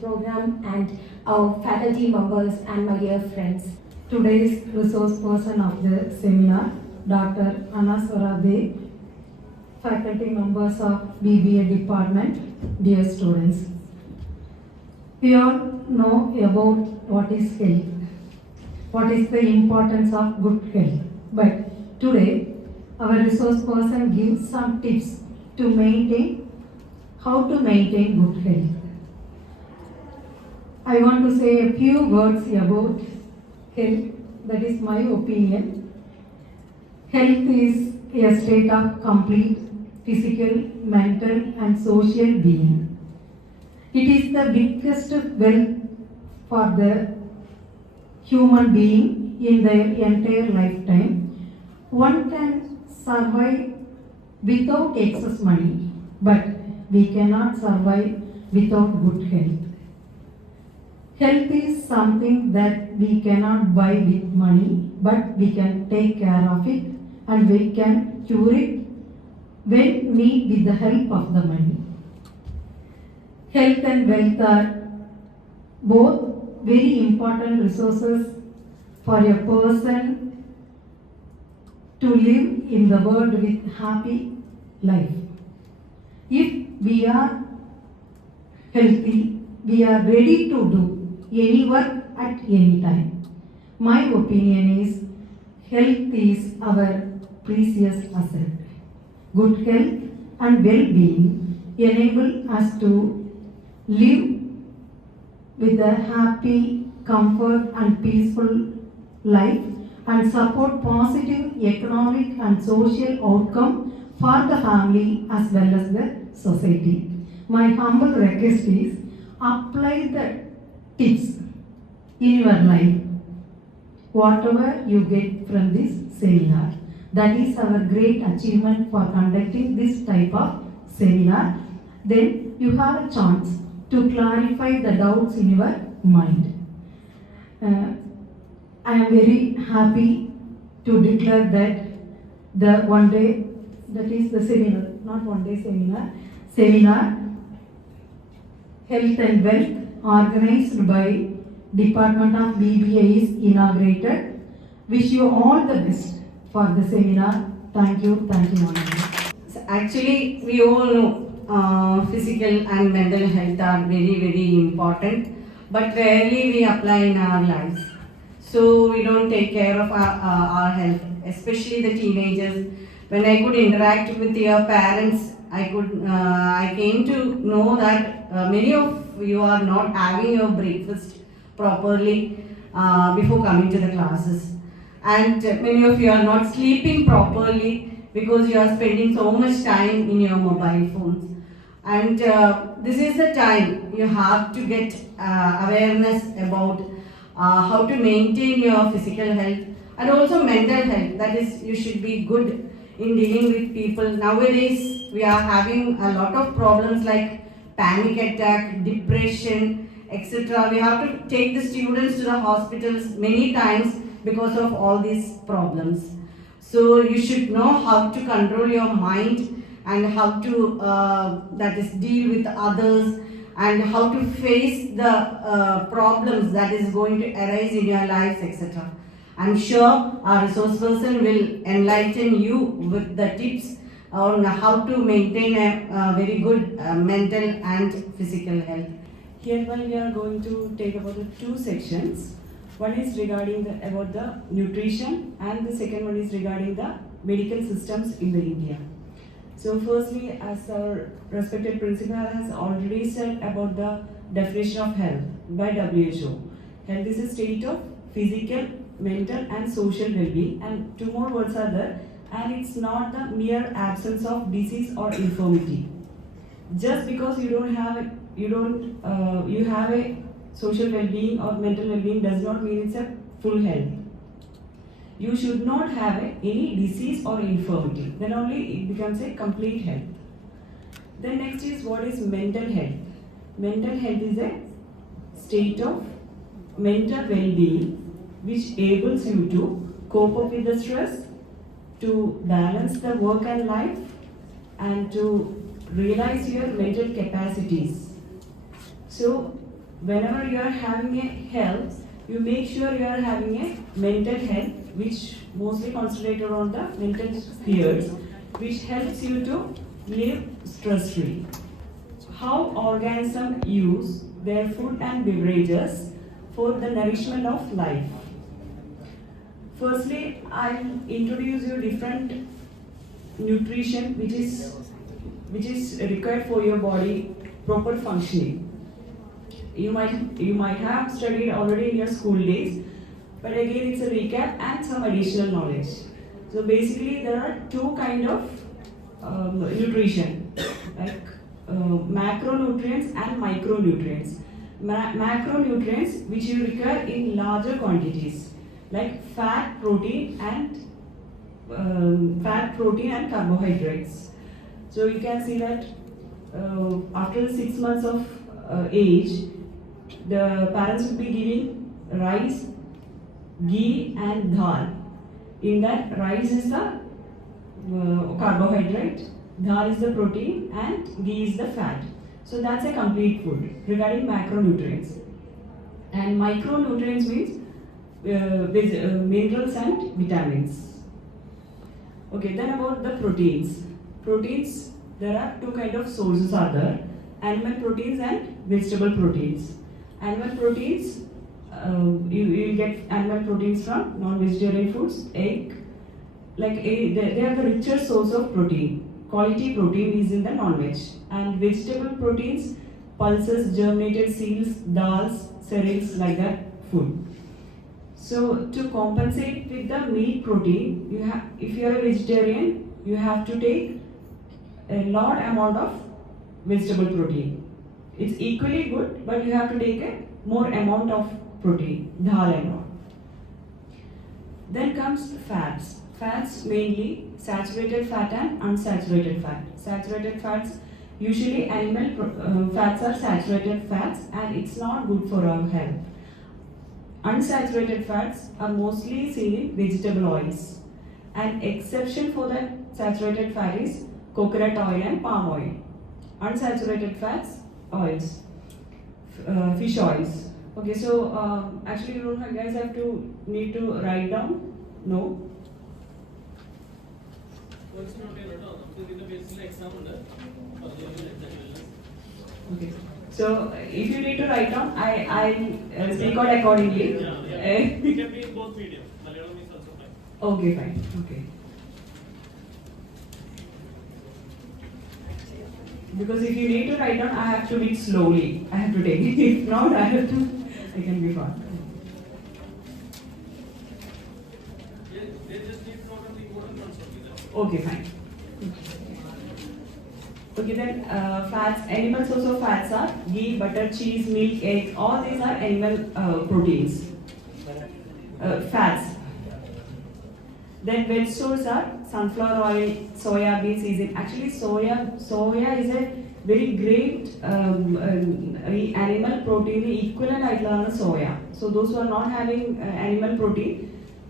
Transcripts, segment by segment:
program and our faculty members and my dear friends. Today's resource person of the seminar, Dr. Anaswara De, faculty members of BBA department, dear students. We all know about what is health, what is the importance of good health. But today, our resource person gives some tips to maintain, how to maintain good health. I want to say a few words about health, that is my opinion. Health is a state of complete physical, mental and social being. It is the biggest wealth for the human being in their entire lifetime. One can survive without excess money, but we cannot survive without good health. Health is something that we cannot buy with money, but we can take care of it and we can cure it when need with the help of the money. Health and wealth are both very important resources for a person to live in the world with happy life. If we are healthy, we are ready to do any work at any time. My opinion is health is our precious asset. Good health and well-being enable us to live with a happy, comfort and peaceful life and support positive economic and social outcome for the family as well as the society. My humble request is apply the tips in your life, whatever you get from this seminar. That is our great achievement for conducting this type of seminar. Then you have a chance to clarify the doubts in your mind. I am very happy to declare that the one day, that is the seminar, not one day seminar, Health and Wealth, organized by Department of BBA is inaugurated. Wish you all the best for the seminar. Thank you, Honorable. So actually, we all know physical and mental health are very, very important, but rarely we apply in our lives. So we don't take care of our health, especially the teenagers. When I could interact with your parents, I came to know that many of you are not having your breakfast properly before coming to the classes, and many of you are not sleeping properly because you are spending so much time in your mobile phones. And this is the time you have to get awareness about how to maintain your physical health and also mental health. That is, you should be good in dealing with people. Nowadays, we are having a lot of problems like panic attack, depression, etc. We have to take the students to the hospitals many times because of all these problems. So you should know how to control your mind and how to that is deal with others and how to face the problems that is going to arise in your lives, etc. I'm sure our resource person will enlighten you with the tips on how to maintain a very good mental and physical health. Hereby we are going to take about the two sections. One is regarding about the nutrition and the second one is regarding the medical systems in the India. So firstly, as our respected principal has already said about the definition of health by WHO. Health is a state of physical, mental and social well-being, and two more words are there, and it's not the mere absence of disease or infirmity. Just because you have a social well-being or mental well-being does not mean it's a full health. You should not have any disease or infirmity, then only it becomes a complete health. Then next is, what is mental health? Mental health is a state of mental well-being which enables you to cope up with the stress, to balance the work and life, and to realize your mental capacities. So whenever you are having a health, you make sure you are having a mental health, which mostly concentrated on the mental spheres, which helps you to live stress-free. How organisms use their food and beverages for the nourishment of life. Firstly, I'll introduce you different nutrition which is required for your body proper functioning. You might have studied already in your school days, but again it's a recap and some additional knowledge. So basically there are two kind of nutrition, like macronutrients and micronutrients. Macronutrients which you require in larger quantities, like fat, protein and carbohydrates. So you can see that after 6 months of age, the parents will be giving rice, ghee and dal. In that, rice is the carbohydrate, dal is the protein and ghee is the fat. So that's a complete food regarding macronutrients. And micronutrients means minerals and vitamins. Okay, then about the proteins. Proteins, there are two kind of sources are there: animal proteins and vegetable proteins. Animal proteins, you get animal proteins from non-vegetarian foods, egg. They are the richer source of protein. Quality protein is in the non-veg. And vegetable proteins, pulses, germinated seeds, dals, cereals, like that food. So to compensate with the meat protein, if you are a vegetarian, you have to take a large amount of vegetable protein. It's equally good, but you have to take a more amount of protein, dal and all. Then comes fats. Fats mainly saturated fat and unsaturated fat. Saturated fats, usually animal fats are saturated fats and it's not good for our health. Unsaturated fats are mostly seen in vegetable oils. An exception for that saturated fat is coconut oil and palm oil. Unsaturated fats, oils, fish oils. Okay, so actually you don't guys need to write down. No. Okay. So if you need to write down, I'll record accordingly. We can be in both medium. Malayalam is also fine. Okay, fine. Okay. Because if you need to write down, I have to read slowly. I have to take it. If not, I can be fast. They just need to know the important ones only. Okay, fine. Okay, then fats, animal source of fats are ghee, butter, cheese, milk, eggs. All these are animal proteins. Fats. Then veg source are sunflower oil, soya bean seasoning. Actually, soya is a very great animal protein equivalent like soya. So those who are not having animal protein,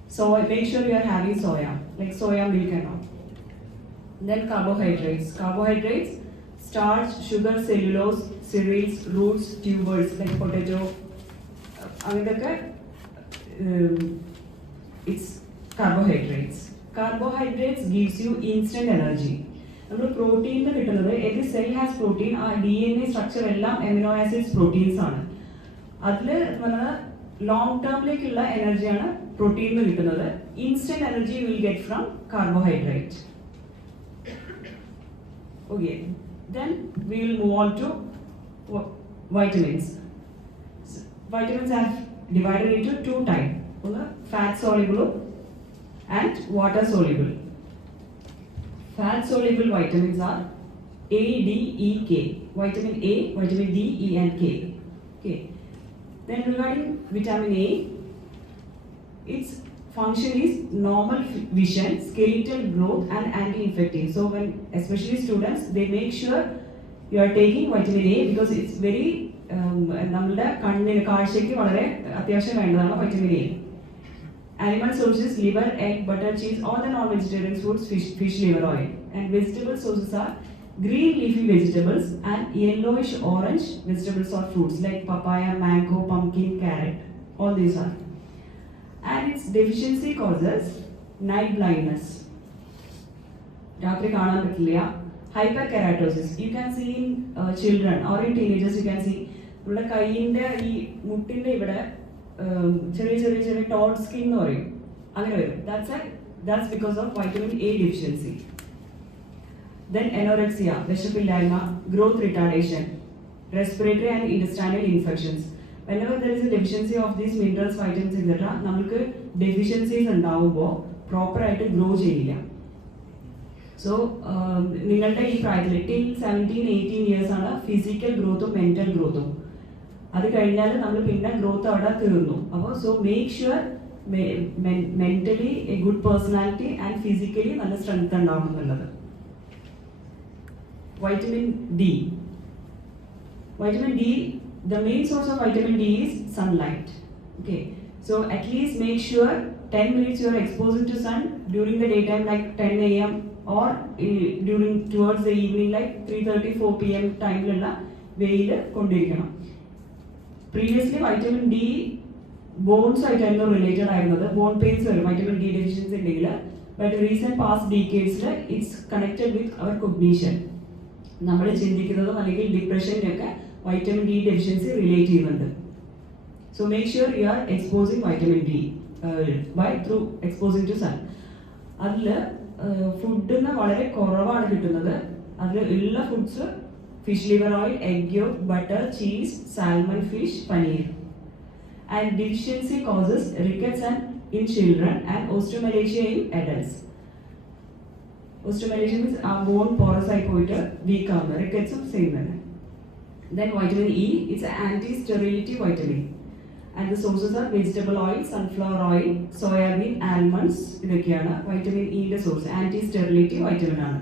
so make sure you are having soya, like soya milk and all. Then carbohydrates. Carbohydrates, starch, sugar, cellulose, cereals, roots, tubers like potato. It's carbohydrates. Carbohydrates gives you instant energy. Protein, every cell has protein. Our DNA structure, amino acids, proteins. Long term energy, protein. Instant energy you will get from carbohydrate. Okay, then we will move on to vitamins. Vitamins are divided into two types: fat soluble and water soluble. Fat soluble vitamins are A, D, E, K. Vitamin A, vitamin D, E, and K. Okay. Then regarding vitamin A, its function is normal vision, skeletal growth, and anti-infective. So when especially students, they make sure you are taking vitamin A because it's very vitamin A. Animal sources: liver, egg, butter, cheese, all the non-vegetarian foods, fish liver oil. And vegetable sources are green leafy vegetables, and yellowish orange vegetables or fruits like papaya, mango, pumpkin, carrot. All these are. And its deficiency causes night blindness. രാത്രി കാണാൻ പറ്റില്ല. Hyperkeratosis. You can see in children or in teenagers. You can see നമ്മുടെ കൈയിൻ്റെ ഈ മുട്ടിൻ്റെ ഇവിടെ ചെറിയ ചെറിയ ചെറിയ ടോട്ട് സ്കിൻ എന്ന് പറയും, അങ്ങനെ വരും. That's because of vitamin A deficiency. Then anorexia, വിശപ്പില്ലായ്മ, growth retardation, respiratory and intestinal infections. Whenever there is a deficiency of these minerals, vitamins, etc., നമുക്ക് deficiencies ഉണ്ടാവുമ്പോൾ പ്രോപ്പർ ആയിട്ട് ഗ്രോ ചെയ്യില്ല. സോ നിങ്ങളുടെ ഈ പ്രായത്തിൽ 17-18 ഇയേഴ്സ് ആണ് ഫിസിക്കൽ ഗ്രോത്തും മെന്റൽ ഗ്രോത്തും. അത് കഴിഞ്ഞാൽ നമ്മൾ പിന്നെ ഗ്രോത്ത് അവിടെ തീർന്നു. അപ്പോൾ so make sure mentally A good personality and physically നല്ല സ്ട്രെങ്ത് ഉണ്ടാവും എന്നുള്ളത്. Vitamin D. Vitamin D, the main source of vitamin D is sunlight. Okay, so at least make sure 10 minutes you are exposed to sun during the daytime like 10 a.m. or during towards the evening like 3:30-4 p.m. time ലുള്ള വെയിൽ കൊണ്ടിരിക്കണം. Previously vitamin D bones ആയിട്ടായിരുന്നു related ആയിരുന്നത്. Bone pains വരും vitamin D deficiency ഉണ്ടെങ്കിൽ. But recent past decades it's connected with our cognition. നമ്മൾ ചിന്തിക്കുന്നതും അല്ലെങ്കിൽ ഡിപ്രഷനൊക്കെ വൈറ്റമിൻ ഡി ഡെഫിഷ്യൻസി റിലേറ്റ് ചെയ്യുന്നുണ്ട്. So make sure you are exposing vitamin D by through exposing to sun. അതിൽ ഫുഡിന് വളരെ കുറവാണ് കിട്ടുന്നത്. അതിൽ ഉള്ള foods fish liver oil, egg yolk, butter, cheese, salmon, fish, paneer. And deficiency causes rickets and in children and osteomalacia in adults. Osteomalacia means ആ bone porous ആയി പോയിട്ട് വീക്ക് ആവുന്നത്. റിക്കറ്റ്സും സെയിം തന്നെ. Then vitamin E, it's an anti-sterility vitamin. And the sources are vegetable oil, sunflower oil, soybean, almonds. ഇതൊക്കെയാണ് vitamin E യുടെ source. Anti-sterility vitamin ആണ്.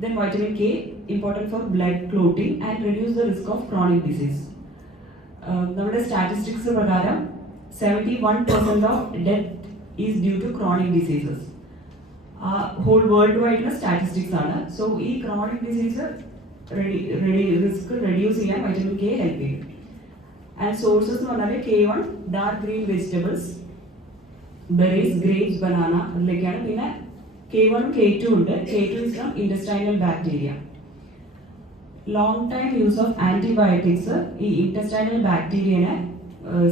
Then vitamin K, important for blood clotting and reduce the risk of chronic disease. നമ്മുടെ statistics പ്രകാരം 71% of death is due to chronic diseases. Whole world വൈഡിലെ statistics ആണ്. So ഈ chronic disease risk reduce ചെയ്യാൻ vitamin K help ചെയ്യും. And sources എന്ന് പറഞ്ഞാൽ K1 dark green vegetables, berries, grapes, banana അതിലൊക്കെയാണ്. പിന്നെ K1 K2 ഉണ്ട്. K2 is from intestinal bacteria. Long time use of antibiotics ഈ ഇൻറ്റസ്റ്റൈനൽ ബാക്ടീരിയനെ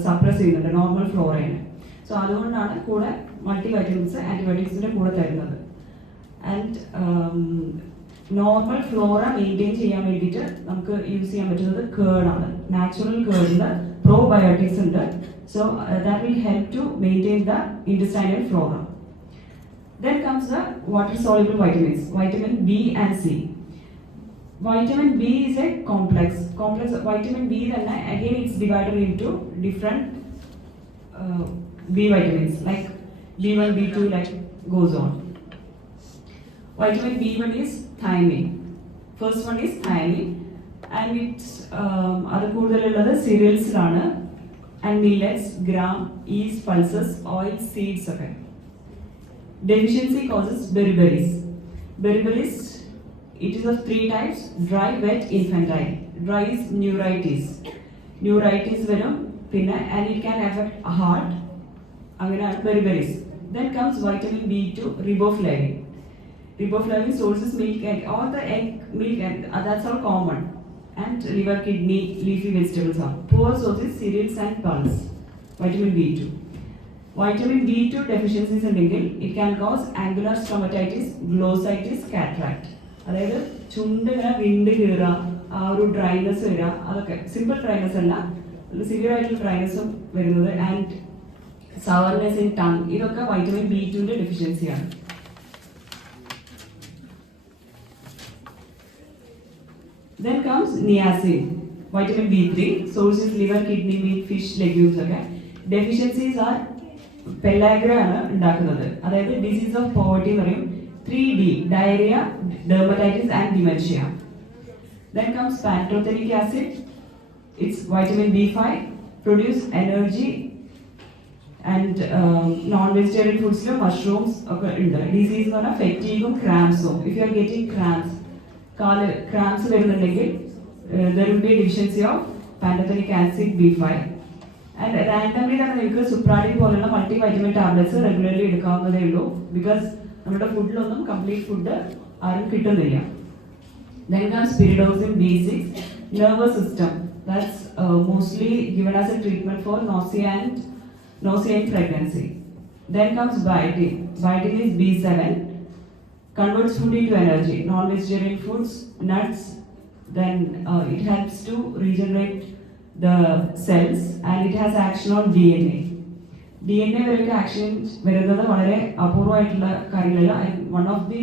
സപ്രസ് ചെയ്യുന്നുണ്ട്, നോർമൽ ഫ്ലോറയെ. സോ അതുകൊണ്ടാണ് കൂടെ മൾട്ടി വൈറ്റമിൻസ് ആന്റിബയോട്ടിക്സിന്റെ കൂടെ തരുന്നത്. ആൻഡ് നോർമൽ ഫ്ലോറ മെയിൻറ്റെയിൻ ചെയ്യാൻ വേണ്ടിയിട്ട് നമുക്ക് യൂസ് ചെയ്യാൻ പറ്റുന്നത് കേർഡാണ്. നാച്ചുറൽ കേർഡിൽ പ്രോബയോട്ടിക്സ് ഉണ്ട്. So that will help to maintain the intestinal flora. Then comes the water soluble vitamins, vitamin B and C. Vitamin B is a complex vitamin B തന്നെ again it's divided into different B vitamins like B1, B2 like goes on. Vitamin B1 is thiamine. First one is thiamine and it's അത് കൂടുതലുള്ളത് cerealsലാണ് and millets, gram, yeast, pulses, oil, seeds ഒക്കെ. Deficiency causes beriberi. Beriberi, it is of 3 types: dry, wet, infantile. Dry is neuritis. Neuritis venom, pinna, and it can affect heart. Angana beriberi. Then comes vitamin B2, riboflavin. Riboflavin sources milk and all the egg milk and that's all common. And liver, kidney, leafy vegetables are. Poor sources cereals and pulse. Vitamin B2. Vitamin B2 deficiencies ഉണ്ടെങ്കിൽ it can cause angular stomatitis, glossitis, cataract. അതായത് ചുണ്ട് ഇങ്ങനെ വിണ്ട് കീറുക, ആ ഒരു dryness വരിക, അതൊക്കെ simple dryness അല്ല, severe ആയിട്ടുള്ള ഡ്രൈനെസ്സും വരുന്നത്. ആൻഡ് സവർനെസ് ഇൻ ടങ്, ഇതൊക്കെ vitamin B2ന്റെ ഡെഫിഷ്യൻസിയാണ്. Then comes niacin, vitamin B3, sources liver, kidney, meat, fish, legumes ഒക്കെ. Deficiencies are പെല്ലാഗ്ര ആണ് ഉണ്ടാക്കുന്നത്. അതായത് ഡിസീസ് ഓഫ് പോവർട്ടി എന്ന് പറയും. 3D, diarrhoea, dermatitis and dementia. Then comes pantothenic acid, it's vitamin B5, produce energy and non-vegetarian foods mushrooms ഒക്കെ ഉണ്ട്. Disease എന്ന് പറഞ്ഞാൽ ഫെറ്റീഗും ക്രാംസും. If you are getting cramps കാല് ക്രാംസ് വരുന്നുണ്ടെങ്കിൽ there will be a deficiency of pantothenic acid B5. And randomly തന്നെ നിങ്ങൾക്ക് സുപ്രാഡിൻ പോലുള്ള മൾട്ടി വൈറ്റമിൻ ടാബ്ലറ്റ്സ് റെഗുലർലി എടുക്കാവുന്നതേ ഉള്ളൂ, ബിക്കോസ് നമ്മുടെ ഫുഡിലൊന്നും കംപ്ലീറ്റ് ഫുഡ് ആരും കിട്ടുന്നില്ല. Then comes pyridoxine B6, nervous system. That's mostly given as a treatment for nausea and pregnancy. Then comes biotin. Biotin is B7, converts food into energy. Non-vegetarian foods, nuts. Then it helps to regenerate the cells and it has action on DNA. DNA വരെയൊക്കെ action വരുന്നത് വളരെ അപൂർവമായിട്ടുള്ള കാര്യങ്ങളല്ല. One of the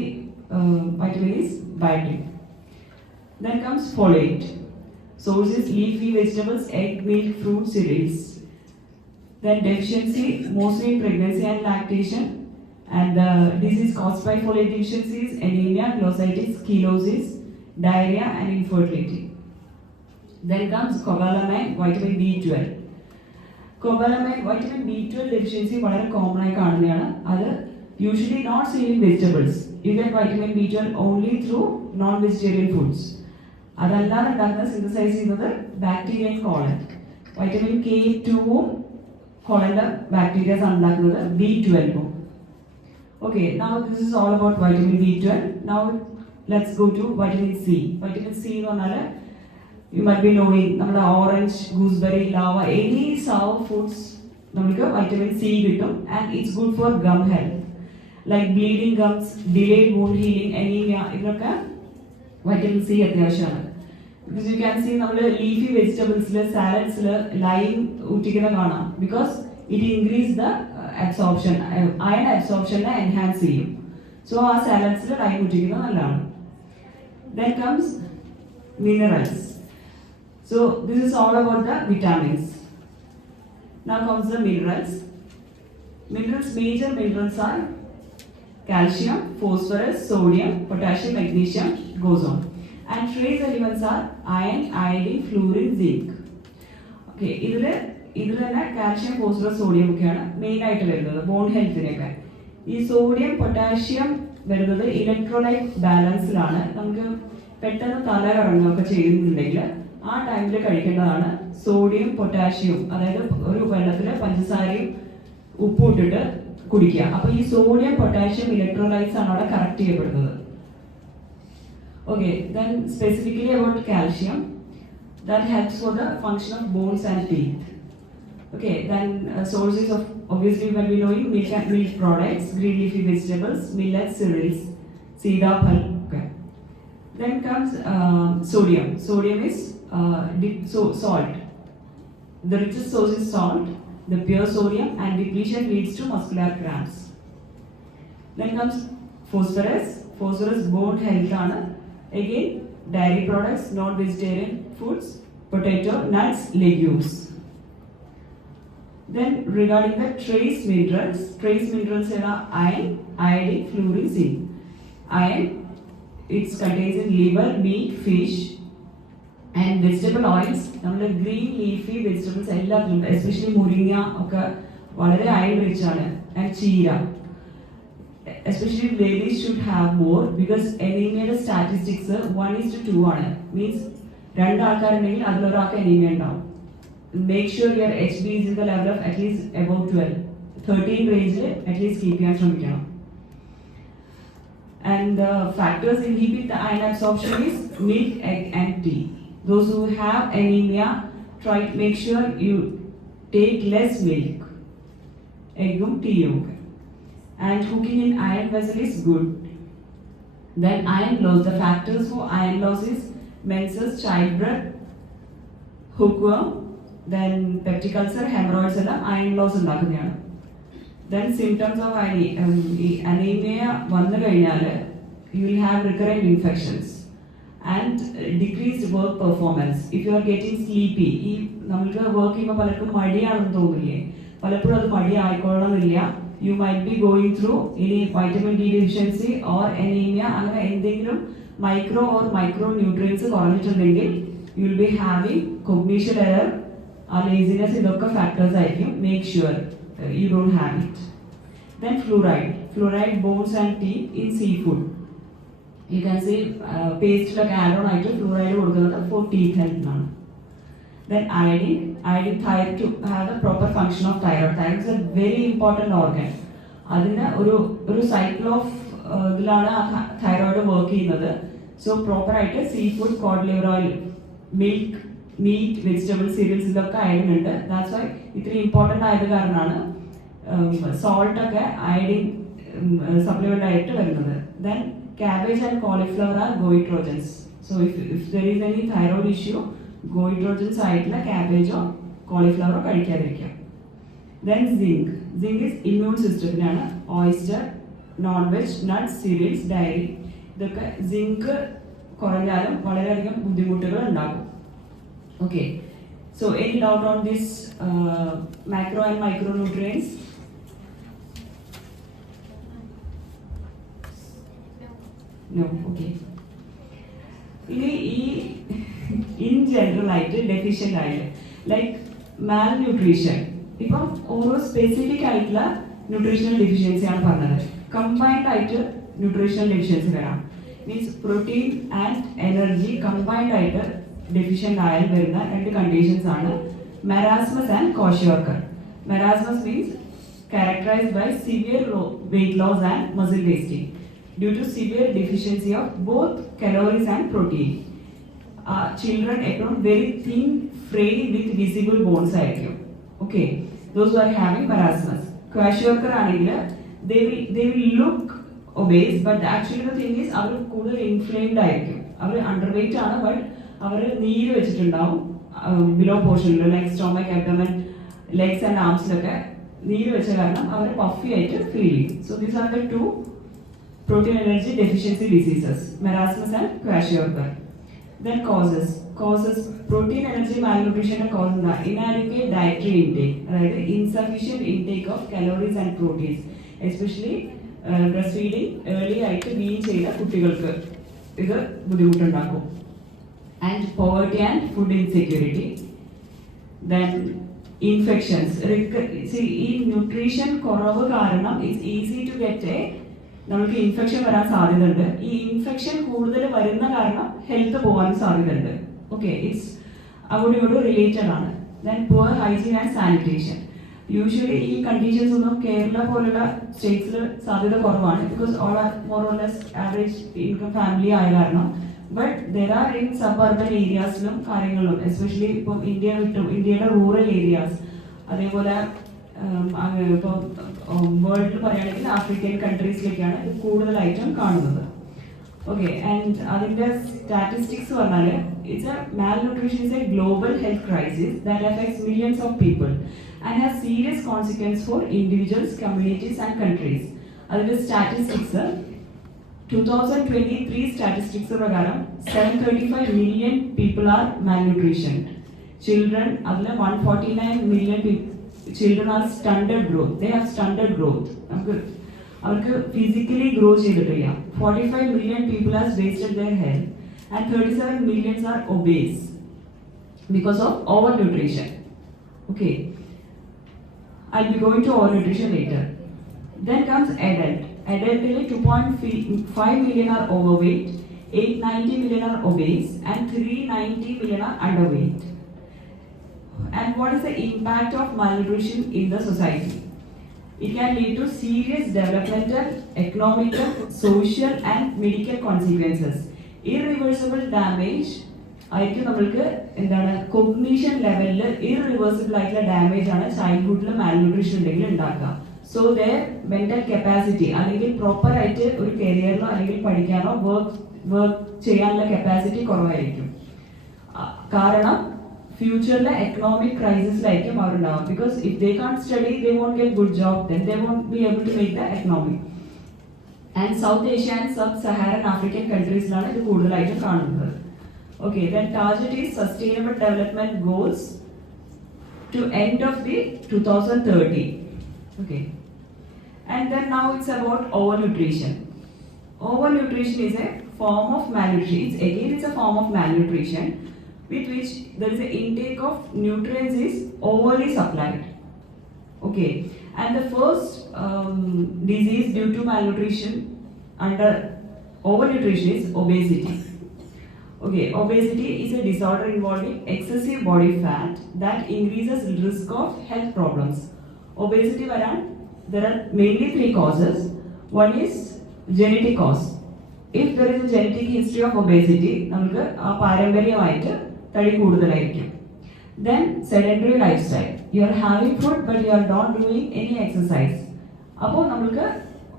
vitamin is biotin. Then comes folate. Sources leafy vegetables, egg, milk, fruit, cereals. Then deficiency mostly in pregnancy and lactation, and the disease caused by folate deficiency is anemia, glossitis, chelosis, diarrhea and infertility. Then comes cobalamin, vitamin B12. Cobalamin vitamin B12 deficiency വളരെ common ആയി കാണുന്നതാണ്. അത് usually not seen in vegetables. You get vitamin B12 only through non-vegetarian foods. അതല്ലാതെ ഉണ്ടാക്കുന്നത് synthesize ചെയ്യുന്നത് bacteria in colon. Vitamin K2 കോളൻ്റെ bacterias ഉണ്ടാക്കുന്നത് B12. Okay, now this is all about vitamin B12. Now let's go to vitamin C. Vitamin C എന്ന് പറഞ്ഞാൽ you might be knowing നമ്മുടെ orange, gooseberry, lava, any sour foods നമുക്ക് vitamin C കിട്ടും, and it's good for gum health like bleeding gums, delayed wound healing, anemia. ഇതിനൊക്കെ vitamin C അത്യാവശ്യമാണ്. Because you can see നമ്മൾ leafy വെജിറ്റബിൾസിൽ, സാലഡ്സിൽ lime ഊറ്റിക്കുന്ന കാണാം, because it increase the absorption, iron അബ്സോർപ്ഷനെ എൻഹാൻസ് ചെയ്യും. സോ ആ സാലഡ്സിൽ ലൈം ഊറ്റിക്കുന്നത് നല്ലതാണ്. Then comes minerals. So this is all about the vitamins. Now comes the minerals. Minerals, major minerals are calcium, phosphorus, sodium, potassium, magnesium, goes on. And trace elements are iron, iodine, fluorine, zinc. Okay, ഇതിൽ തന്നെ calcium, phosphorus, sodium ഒക്കെയാണ് main ആയിട്ട് വരുന്നത് bone ഹെൽത്തിനൊക്കെ. ഈ sodium, potassium വരുന്നത് electrolyte ബാലൻസിലാണ്. നമുക്ക് പെട്ടെന്ന് തല കറങ്ങുകയൊക്കെ ചെയ്യുന്നുണ്ടെങ്കിൽ ആ ടൈമിൽ കഴിക്കേണ്ടതാണ് സോഡിയം, പൊട്ടാഷ്യം. അതായത് ഒരു വെള്ളത്തിൽ പഞ്ചസാരയും ഉപ്പും ഇട്ടിട്ട് കുടിക്കുക. അപ്പോൾ ഈ സോഡിയം, പൊട്ടാഷ്യം ഇലക്ട്രോലൈറ്റ്സ് ആണ് അവിടെ കറക്റ്റ് ചെയ്യപ്പെടുന്നത്. Okay, then specifically about calcium, that helps for the function of bones and teeth. Okay, then sources of, obviously when we know milk and milk products, green leafy vegetables, millets, cereals, seeda, pulp. Okay. Then comes sodium. Sodium is salt. The richest source is salt, the pure sodium, and depletion leads to muscular cramps. Then comes phosphorus. Phosphorus bone health ആണ്. Again, dairy products, non-vegetarian foods, potato, nuts, legumes. Then regarding the trace minerals are iron, iodine, fluorine, zinc. Iron, it contains in liver, meat, fish, and vegetable oils. നമ്മുടെ green leafy vegetables എല്ലാത്തിലും, especially മുരിങ്ങ ഒക്കെ വളരെ iron rich ആണ്, and ചീര. Especially ladies should have more, because anemia statistics 1:2 ആണ്. Means രണ്ട് ആൾക്കാരുണ്ടെങ്കിൽ അതിലൊരാൾക്ക് anemia ഉണ്ടാവും. Make sure your HB is in the level of at least above 12. 13 range at least keep ചെയ്യാൻ ശ്രമിക്കണം. And the factors inhibit the iron absorption is milk, egg and tea. Those who have anemia, try to make sure you take less milk, eggum, tea. And hooking in iron vessel is good. Then iron loss. The factors for iron loss is menses, childbirth, hookworm, then peptic ulcer, hemorrhoids എല്ലാം iron loss ഉണ്ടാക്കുന്നതാണ്. Then symptoms of anemia വന്നു കഴിഞ്ഞാൽ you will have recurrent infections and decreased work performance. If you are getting sleepy, ഈ നമുക്ക് work ചെയ്യുമ്പോൾ പലർക്കും മടിയാണെന്ന് തോന്നില്ലേ, പലപ്പോഴും അത് മടി ആയിക്കൊള്ളണമെന്നില്ല. You might be going through any vitamin D deficiency or anemia, അങ്ങനെ എന്തെങ്കിലും micro or micronutrients കുറഞ്ഞിട്ടുണ്ടെങ്കിൽ you will be having cognition error, laziness, ഇതൊക്കെ factors ആയിരിക്കും. Make sure you don't have it. Then fluoride, bones and teeth in seafood. You can see paste like add-on ആയിട്ട് fluoride കൊടുക്കുന്നത് for teeth health ആണ്. Then iodine thyroid to have the proper function of thyroid. Thyroid is a very important organ. അതിന് ഒരു cycle of ഇതിലാണ് ആ thyroid work ചെയ്യുന്നത്. So proper ആയിട്ട് sea food, cod liver oil, milk, meat, vegetable, cereals ഇതൊക്കെ iodine ഉണ്ട്. That's why ഇത്രയും important ആയത് കാരണമാണ് സോൾട്ട് ഒക്കെ അയഡിൻ സപ്ലിമെന്റ് ആയിട്ട് വരുന്നത്. Then cabbage and cauliflower are goitrogens. So if there is any thyroid issue, goitrogens ആയിട്ടുള്ള cabbage cauliflower കഴിക്കാതിരിക്കുക. Then zinc is immune systemത്തിനാണ്. oyster, non-veg, nuts, cereals, dairy ഇതൊക്കെ zinc കുറഞ്ഞാലും വളരെയധികം ബുദ്ധിമുട്ടുകൾ ഉണ്ടാകും. Okay, so any doubt on this macro and micronutrients? No, okay. In general ആയിട്ട് deficient ആയിട്ട് like malnutrition, ഇപ്പം ഓരോ സ്പെസിഫിക് ആയിട്ടുള്ള ന്യൂട്രീഷണൽ ഡെഫിഷ്യൻസി ആണ് പറഞ്ഞത്. കമ്പൈൻഡ് ആയിട്ട് ന്യൂട്രീഷണൽ ഡെഫിഷ്യൻസി വരാം. Means protein and energy combined ആയിട്ട് ഡെഫിഷ്യൻ്റ് ആയാൽ വരുന്ന രണ്ട് കണ്ടീഷൻസ് ആണ് marasmus and kwashiorkor. Marasmus means characterized by severe weight loss and muscle wasting due to severe deficiency of both calories and protein. Children appear very thin, frail with visible bones ആയിരിക്കും. Okay, those who are having marasmus. Kwashiorkor ആണെങ്കിൽ they will look obese, but actually the thing is അവർ കൂടുതൽ inflamed ആയിരിക്കും. അവർ underweight ആണ്, but അവർ നീര് വെച്ചിട്ടുണ്ടാവും below portion like stomach, abdomen, legs and armsലൊക്കെ നീര് വെച്ച കാരണം അവർ പഫി ആയിട്ട് ഫീൽ ചെയ്യും. So these are the two protein energy deficiency diseases, marasmus and kwashiorkor. Then causes protein energy malnutrition cause the inadequate dietary intake, അതായത് insufficient intake of calories and proteins, especially breastfeeding early ആയിട്ട് വീൻ ചെയ്ത കുട്ടികൾക്ക് ഇത് ബുദ്ധിമുട്ടുണ്ടാക്കും. And poverty and food insecurity. Then infections. See, ഈ nutrition കുറവ് കാരണം it's easy to get നമുക്ക് infection വരാൻ സാധ്യതയുണ്ട്. ഈ ഇൻഫെക്ഷൻ കൂടുതൽ വരുന്ന കാരണം ഹെൽത്ത് പോകാൻ സാധ്യതയുണ്ട്. ഓക്കെ, ഇറ്റ്സ് അങ്ങോട്ടും ഇങ്ങോട്ടും റിലേറ്റഡ് ആണ്. Then poor hygiene and sanitation. Usually ഈ കണ്ടീഷൻസ് ഒന്നും കേരള പോലുള്ള സ്റ്റേറ്റ്സിൽ സാധ്യത കുറവാണ്, because all are more or less average income family ആയ കാരണം. But there are in suburban ഏരിയാസിലും കാര്യങ്ങളിലും, എസ്പെഷ്യലി ഇപ്പം ഇന്ത്യയുടെ റൂറൽ ഏരിയാസ്, അതേപോലെ ഇപ്പോൾ വേൾഡിൽ പറയുകയാണെങ്കിൽ ആഫ്രിക്കൻ കൺട്രീസിലേക്കാണ് ഇത് കൂടുതലായിട്ടും കാണുന്നത്. ഓക്കെ, ആൻഡ് അതിൻ്റെ സ്റ്റാറ്റിസ്റ്റിക്സ് പറഞ്ഞാൽ it's A malnutrition is a global health crisis that affects millions of people and has serious consequence for individuals, communities and countries. അതിൻ്റെ സ്റ്റാറ്റിസ്റ്റിക്സ് 2023 statistics പ്രകാരം 735 million people are malnutritioned. Children, അതിൽ 149 million children are stunted growth. They have stunted growth. അവർക്ക് physically grow ചെയ്തിട്ടില്ല. 45 million people has wasted their health and 37 millions are obese because of overnutrition. Okay, I'll be going to overnutrition later. Then comes adult. Adultly 2.5 million are overweight, 890 million are obese and 390 million are underweight. And what is the impact of malnutrition in the society? It can lead to serious developmental, economical, social and medical consequences. Irreversible damage ആയിരിക്കും നമ്മൾക്ക് എന്താണ് cognition ലെവലിൽ irreversible ആയിട്ടുള്ള damage ആണ് ചൈൽഡ്ഹുഡിൽ malnutrition ഉണ്ടെങ്കിൽ ഉണ്ടാക്കുക. So there mental capacity അല്ലെങ്കിൽ proper ആയിട്ട് ഒരു കരിയറിലോ അല്ലെങ്കിൽ പഠിക്കാനോ വർക്ക് ചെയ്യാനുള്ള കപ്പാസിറ്റി കുറവായിരിക്കും. കാരണം ഫ്യൂച്ചറിലെ എക്കണോമിക് ക്രൈസിസിലായിരിക്കും അവരുണ്ടാവും. Because if they can't study they won't get good job, then they won't be able to make the economy. And South Asia and sub Saharan African കൺട്രീസിലാണ് ഇത് കൂടുതലായിട്ടും കാണുന്നത്. Okay, then target is sustainable development goals to end of the 2030. Okay, and then now it's about overnutrition. Overnutrition is a form of malnutrition. It's a form of malnutrition with which there is an intake of nutrients is overly supplied. Okay, and the first disease due to malnutrition under overnutrition is obesity. Okay, obesity is a disorder involving excessive body fat that increases risk of health problems. Obesity varan, there are mainly 3 causes. One is genetic cause. If there is a genetic history of obesity, നമുക്ക് ആ പാരമ്പര്യമായിട്ട് തടി കൂടുതലായിരിക്കും. Then sedentary lifestyle. You are having food but you are not doing any exercise. അപ്പോൾ നമുക്ക്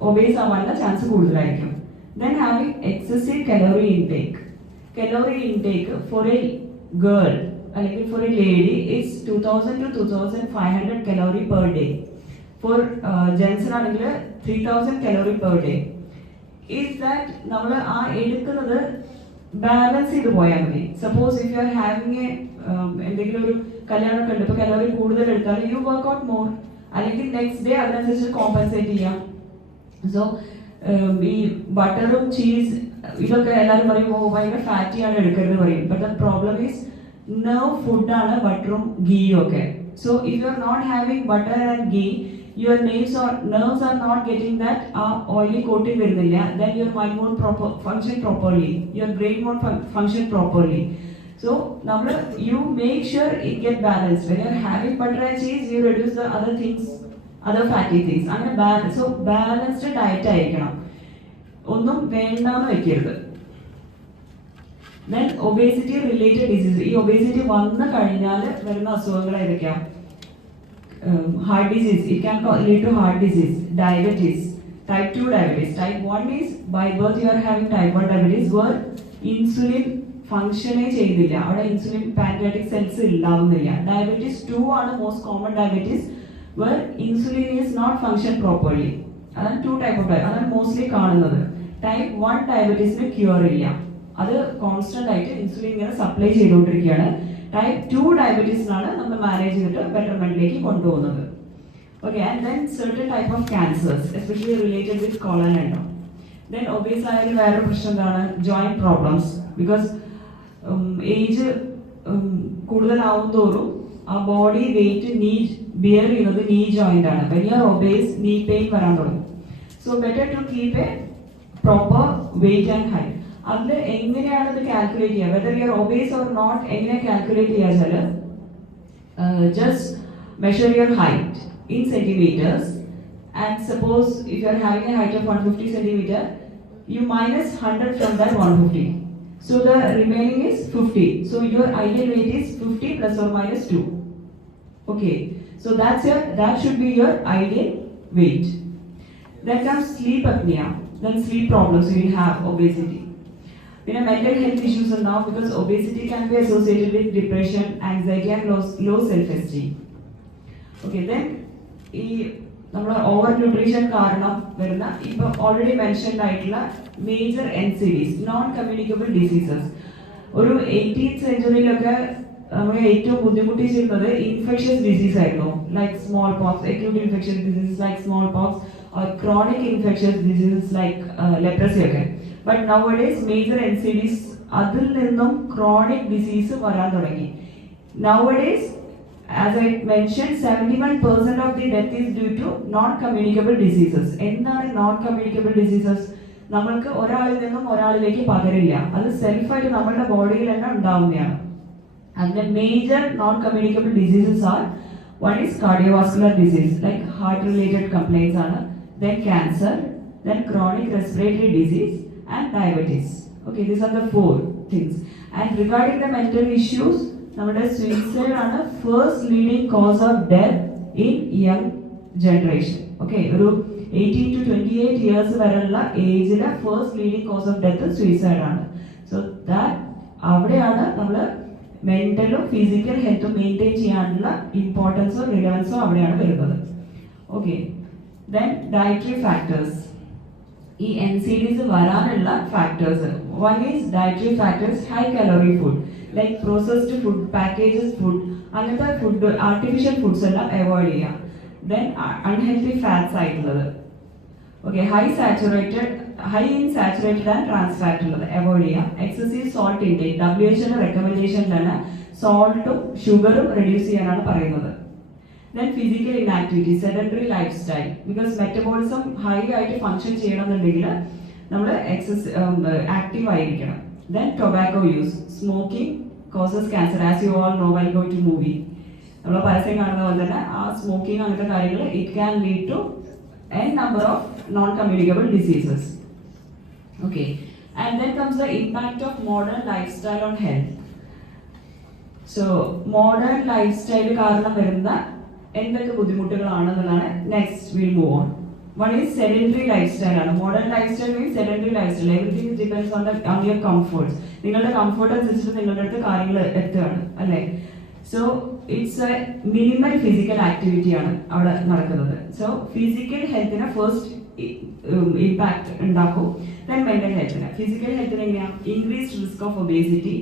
obese ആവാനുള്ള chance കൂടുതലായിരിക്കും. Then having excessive calorie intake. Calorie intake for a girl അല്ലെങ്കിൽ for a lady is 2000 to 2500 calorie per day. For gents ആണെങ്കിൽ 3000 calorie per day. Is that നമ്മൾ ആ എടുക്കുന്നത് balance ചെയ്ത് പോയാൽ മതി. Suppose if you are having A എന്തെങ്കിലും ഒരു കല്യാണമൊക്കെ ഉണ്ട്, ഇപ്പോൾ കലോറി കൂടുതൽ എടുത്താൽ യു വർക്ക് ഔട്ട് മോർ, അല്ലെങ്കിൽ നെക്സ്റ്റ് ഡേ അതിനനുസരിച്ച് കോമ്പൻസേറ്റ് ചെയ്യാം. സോ ഈ ബട്ടറും ചീസ് ഇതൊക്കെ എല്ലാവരും പറയും ഓ ഭയങ്കര ഫാറ്റി ആണ് എടുക്കരുത് പറയും. But the problem is nerve ഫുഡാണ് ബട്ടറും ഗീയും ഒക്കെ. So if you are not having butter and ghee, your nerves are not getting that oily coating വരുന്നില്ല, then your mind won't function properly, your brain won't function properly. So നമ്മൾ you make sure it get balanced. When you are having butter and cheese, you reduce the other things, other fatty things. അങ്ങനെ balance, so balanced diet ആയിരിക്കണം, ഒന്നും വേണ്ടാന്ന് വെക്കരുത്. Then obesity related disease. ഈ obesity വന്നു കഴിഞ്ഞാൽ വരുന്ന അസുഖങ്ങൾ ഏതൊക്കെയാണ്? Heart disease, it can lead to heart disease, diabetes, type 2 diabetes. Type 1 is by birth you are having type 1 diabetes where insulin function ചെയ്തില്ല, അവിടെ ഇൻസുലിൻ pancreatic cells ഉണ്ടാവുന്നില്ല. Diabetes 2 ആണ് most common diabetes where insulin is not function properly. അതാണ് 2 type of diabetes, അതാണ് mostly കാണുന്നത്. Type 1 diabetesന് cure ഇല്ല, അത് constant ആയിട്ട് ഇൻസുലിൻ ഇങ്ങനെ സപ്ലൈ ചെയ്തുകൊണ്ടിരിക്കുകയാണ്. Type 2 ഡയബറ്റീസിനാണ് നമ്മൾ മാനേജ് ചെയ്തിട്ട് ബെറ്റർമെന്റിലേക്ക് കൊണ്ടുപോകുന്നത്. Okay, and then certain type of cancers especially related with colon ഉണ്ടോ. ദെൻ ഒബേസ് ആയാലും വേറെ പ്രശ്നം എന്താണ്? Joint problems. ബിക്കോസ് ഏജ് കൂടുതലാവും തോറും ആ ബോഡി വെയിറ്റ് നീ ബിയർ ചെയ്യുന്നത് നീ ജോയിന്റ് ആണ്. When you are obese knee pain വരാൻ തുടങ്ങും. So better to keep a proper weight and height. അതിൽ എങ്ങനെയാണ് ഇത് കാൽക്കുലേറ്റ് ചെയ്യുക, whether you are obese or not, എങ്ങനെ കാൽക്കുലേറ്റ് ചെയ്യുക വെച്ചാൽ just measure your height in centimetres and suppose if you are having a height of 150 centimetre, you minus 100 from that 150, so the remaining is 50. So your ideal weight is 50 plus or minus 2. Okay, so that should be your ideal weight. Then comes sleep apnea, then sleep problems. You will have obesity. Mental health issues are now because obesity can be associated with depression, anxiety and low self-esteem. Okay, then നമ്മൾ over nutrition കാരണം വരുന്ന ഇപ്പൊ already mentioned ആയിട്ടുള്ള major NCDs, non communicable diseases. ഒരു 18th സെഞ്ചുറിയിലൊക്കെ നമ്മൾ ഏറ്റവും ബുദ്ധിമുട്ടിച്ചിരുന്നത് infectious disease ആയിരുന്നു, like small pox, acute infectious diseases like small pox, or chronic infectious diseases like leprosy ഒക്കെ. But nowadays major NCDs അതിൽ നിന്നും chronic disease വരാൻ തുടങ്ങി. Nowadays, as I mentioned, 71% of the death is due to non-communicable diseases. എന്താണ് non-communicable diseases? നമ്മൾക്ക് ഒരാളിൽ നിന്നും ഒരാളിലേക്ക് പകരില്ല, അത് സെൽഫായിട്ട് നമ്മുടെ ബോഡിയിൽ തന്നെ ഉണ്ടാവുന്നതാണ്. അതിന്റെ major non-communicable diseases are, one is cardiovascular disease like heart related complaints ആണ്, then cancer, then chronic respiratory disease and diabetes. Okay, these are the 4 things. And regarding the mental issues, നമ്മുടെ suicide ആണ് first leading cause of death in young generation. Okay, ഒരു 18 to 28 years വരെയുള്ള ഏജിലെ first leading cause of death suicide ആണ്. So that അവിടെയാണ് നമ്മൾ മെന്റലും physical ഹെൽത്തും maintain ചെയ്യാനുള്ള ഇമ്പോർട്ടൻസോ റിലവൻസോ അവിടെയാണ് വരുന്നത്. Okay, then dietary factors. ഈ NCDs വരാനുള്ള factors, one is dietary factors, high calorie food like processed food, packages food, അങ്ങനത്തെ ഫുഡ്, ആർട്ടിഫിഷ്യൽ ഫുഡ്സ് എല്ലാം അവോയ്ഡ് ചെയ്യുക. ദെൻ അൺഹെൽത്തി ഫാറ്റ്സ് ആയിട്ടുള്ളത്, okay, high in saturated and trans fat ഉള്ളത് avoid ചെയ്യാം. Excessive salt intake, WHO റെക്കമെൻഡേഷനിലാണ് സോൾട്ടും ഷുഗറും reduce ചെയ്യാനാണ് പറയുന്നത്. Then physical inactivity, sedentary life style, because metabolism high ആയിട്ട് ഫങ്ഷൻ ചെയ്യണമെന്നുണ്ടെങ്കിൽ നമ്മൾ ആക്റ്റീവ് ആയിരിക്കണം. Then tobacco use, smoking causes cancer as you all know while going to movie. നമ്മൾ പരസ്യം കാണുന്ന പോലെ തന്നെ ആ സ്മോക്കിംഗ് അങ്ങനത്തെ കാര്യങ്ങൾ it can lead to n number of non communicable diseases. Okay, and then comes the impact of modern lifestyle on health. So modern lifestyle കാരണം വരുന്ന എന്തൊക്കെ ബുദ്ധിമുട്ടുകളാണെന്നുള്ളതാണ് next will move on. One is sedentary lifestyle ആണ്. Modern lifestyle means sedentary lifestyle. Everything depends on your comforts. നിങ്ങളുടെ comfort അനുസരിച്ചിട്ട് നിങ്ങളുടെ അടുത്ത് കാര്യങ്ങൾ എത്തുകയാണ് അല്ലേ. So it's a minimal physical activity ആണ് അവിടെ നടക്കുന്നത്. സോ ഫിസിക്കൽ ഹെൽത്തിന് ഫസ്റ്റ് ഇമ്പാക്ട് ഉണ്ടാക്കും. ദെൻ മെന്റൽ ഹെൽത്തിന്. ഫിസിക്കൽ ഹെൽത്തിന് എങ്ങനെയാ? Increased risk of obesity,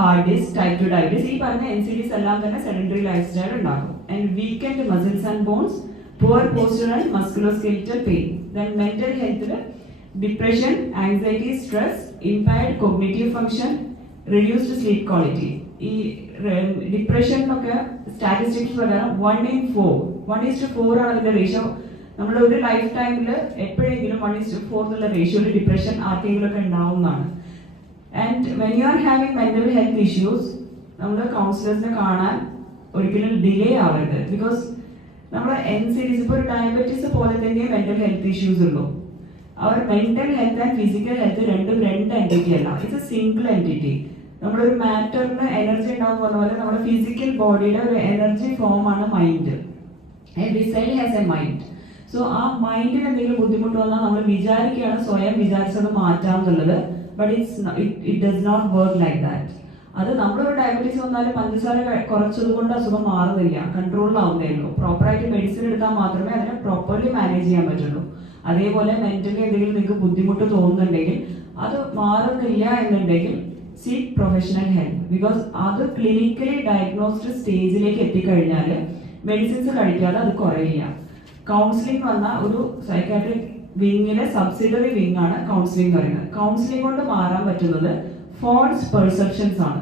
heart disease, type 2 diabetes, ഈ പറഞ്ഞ NCDs എല്ലാം തന്നെ സെഡൻറ്ററി ലൈഫ് സ്റ്റൈൽ ഉണ്ടാക്കും. And weakened muscles and bones, poor posture and musculoskeletal pain. Then mental health, depression, anxiety, stress, impaired cognitive function, reduced sleep quality. ഈ depression ഒക്കെ statistics പ്രകാരം 1:4 ആണ് അതിന്റെ റേഷ്യോ. നമ്മുടെ ഒരു ലൈഫ് ടൈമിൽ എപ്പോഴെങ്കിലും 1:4 എന്നുള്ള റേഷ്യോയിൽ ഡിപ്രഷൻ ആർക്കെങ്കിലും ഒക്കെ ഉണ്ടാവുന്നതാണ്. And when you are having mental health issues, നമ്മൾ കൗൺസിലേഴ്സിനെ കാണാൻ ഒരിക്കലും ഡിലേ ആവരുത്. ബിക്കോസ് നമ്മുടെ NCDs ഇപ്പോൾ ഒരു ഡയബറ്റീസ് പോലെ തന്നെ മെന്റൽ ഹെൽത്ത് ഇഷ്യൂസ് ഉള്ളൂ. അവർ mental health and physical health രണ്ടും രണ്ട് എൻറ്റിറ്റി അല്ല, ഇറ്റ്സ് എ സിംഗിൾ എൻറ്റിറ്റി. നമ്മുടെ ഒരു മാറ്ററിന് എനർജി ഉണ്ടാവും പറഞ്ഞ പോലെ നമ്മുടെ ഫിസിക്കൽ ബോഡിയുടെ ഒരു എനർജി ഫോം ആണ് mind. Every cell has A mind. So ആ മൈൻഡിന് എന്തെങ്കിലും ബുദ്ധിമുട്ട് വന്നാൽ നമ്മൾ വിചാരിക്കുകയാണ് സ്വയം വിചാരിച്ചത് മാറ്റാം എന്നുള്ളത്. But it does not work like that. അത് നമ്മളൊരു ഡയബറ്റീസ് വന്നാലും പഞ്ചസാര കുറച്ചത് കൊണ്ട് അസുഖം മാറുന്നില്ല, കൺട്രോളിലാവുന്നേ ഉള്ളൂ. പ്രോപ്പറായിട്ട് മെഡിസിൻ എടുത്താൽ മാത്രമേ അതിനെ പ്രോപ്പർലി മാനേജ് ചെയ്യാൻ പറ്റുള്ളൂ. അതേപോലെ മെന്റലി എന്തെങ്കിലും നിങ്ങൾക്ക് ബുദ്ധിമുട്ട് തോന്നുന്നുണ്ടെങ്കിൽ അത് മാറുന്നില്ല എന്നുണ്ടെങ്കിൽ സീക്ക് പ്രൊഫഷണൽ ഹെൽപ്പ്. ബിക്കോസ് അത് ക്ലിനിക്കലി ഡയഗ്നോസ്ഡ് സ്റ്റേജിലേക്ക് എത്തിക്കഴിഞ്ഞാൽ മെഡിസിൻസ് കഴിക്കാതെ അത് കുറയില്ല. കൗൺസിലിംഗ് വന്ന ഒരു സൈക്കാട്രിക് വിങ്ങിലെ സബ്സിഡറി വിങ് ആണ് കൗൺസിലിംഗ് എന്ന് പറയുന്നത്. കൗൺസിലിംഗ് കൊണ്ട് മാറാൻ പറ്റുന്നത് ഫോൾസ് പെർസെപ്ഷൻസ് ആണ്.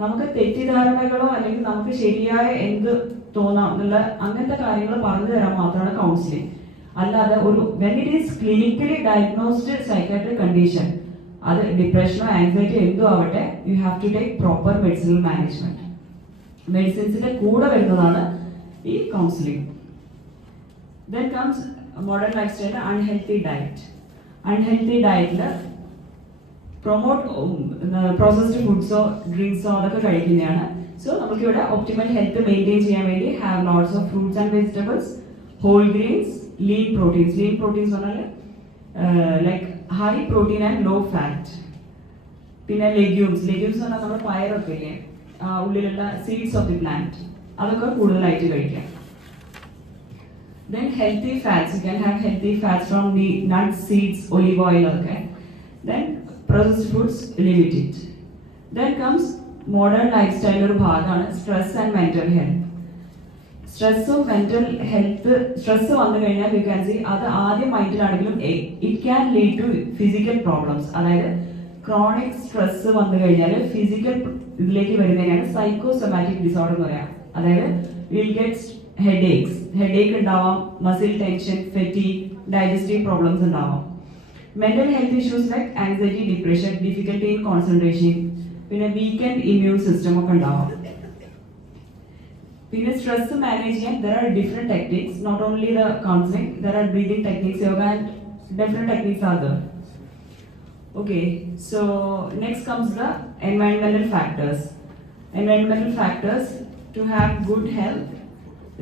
നമുക്ക് തെറ്റിദ്ധാരണകളോ അല്ലെങ്കിൽ നമുക്ക് ശരിയായ എന്ത് തോന്നാം എന്നുള്ള അങ്ങനത്തെ കാര്യങ്ങൾ പറഞ്ഞു തരാൻ മാത്രമാണ് കൗൺസിലിംഗ്. അല്ലാതെ ഒരു when it is clinically diagnosed psychiatric condition, അത് ഡിപ്രഷനോ ആൻസൈറ്റി എന്തോ ആവട്ടെ, you have to take proper medicinal management. മെഡിസിൻസിന്റെ കൂടെ വരുന്നതാണ് ഈ counselling. Then comes modern lifestyle, unhealthy diet. Unhealthy ഡയറ്റിൽ പ്രൊമോട്ട് പ്രോസസ്ഡ് ഫുഡ്സോ ഡ്രിങ്ക്സോ അതൊക്കെ കഴിക്കുന്നതാണ്. സോ നമുക്കിവിടെ ഒപ്റ്റിമൽ ഹെൽത്ത് മെയിൻറ്റെയിൻ ചെയ്യാൻ വേണ്ടി have lots of fruits and vegetables, whole grains, lean proteins. Lean proteins പറഞ്ഞാൽ like high protein and low fat. പിന്നെ ലെഗ്യൂംസ് പറഞ്ഞാൽ നമ്മുടെ പയറൊക്കെ ഇല്ലേ, ഉള്ളിലുള്ള സീഡ്സ് ഓഫ് ദി പ്ലാന്റ്, അതൊക്കെ കൂടുതലായിട്ട് കഴിക്കാം. Then healthy fats, you can have healthy fats from the nuts, seeds, olive oil, okay. Then processed foods, limit it. Then comes modern lifestyle ഒരു ഭാഗമാണ് stress and mental health. സ്ട്രെസ്സും mental health, stress വന്നു കഴിഞ്ഞാൽ you can see അത് ആദ്യം മൈൻഡിലാണെങ്കിലും it can lead to physical problems. അതായത് chronic stress വന്നു കഴിഞ്ഞാൽ ഫിസിക്കൽ ഇതിലേക്ക് വരുന്നതിനാണ് സൈക്കോസൊമാറ്റിക് ഡിസോർഡർ എന്ന് പറയാം. അതായത് വിൽ ഗെറ്റ് ഹെഡേക്ക് ഉണ്ടാവാം, muscle tension, fatigue, digestive problems ഉണ്ടാവാം. Mental health issues like anxiety, depression, difficulty in concentration, പിന്നെ വീക്കെൻഡ് ഇമ്മ്യൂൺ സിസ്റ്റം ഒക്കെ ഉണ്ടാവാം. പിന്നെ സ്ട്രെസ് മാനേജ് ചെയ്യാൻ there are different techniques, not only the counseling, there are breathing techniques, yoga and different techniques are there. Okay, so next comes the environmental factors. Environmental factors to have good health,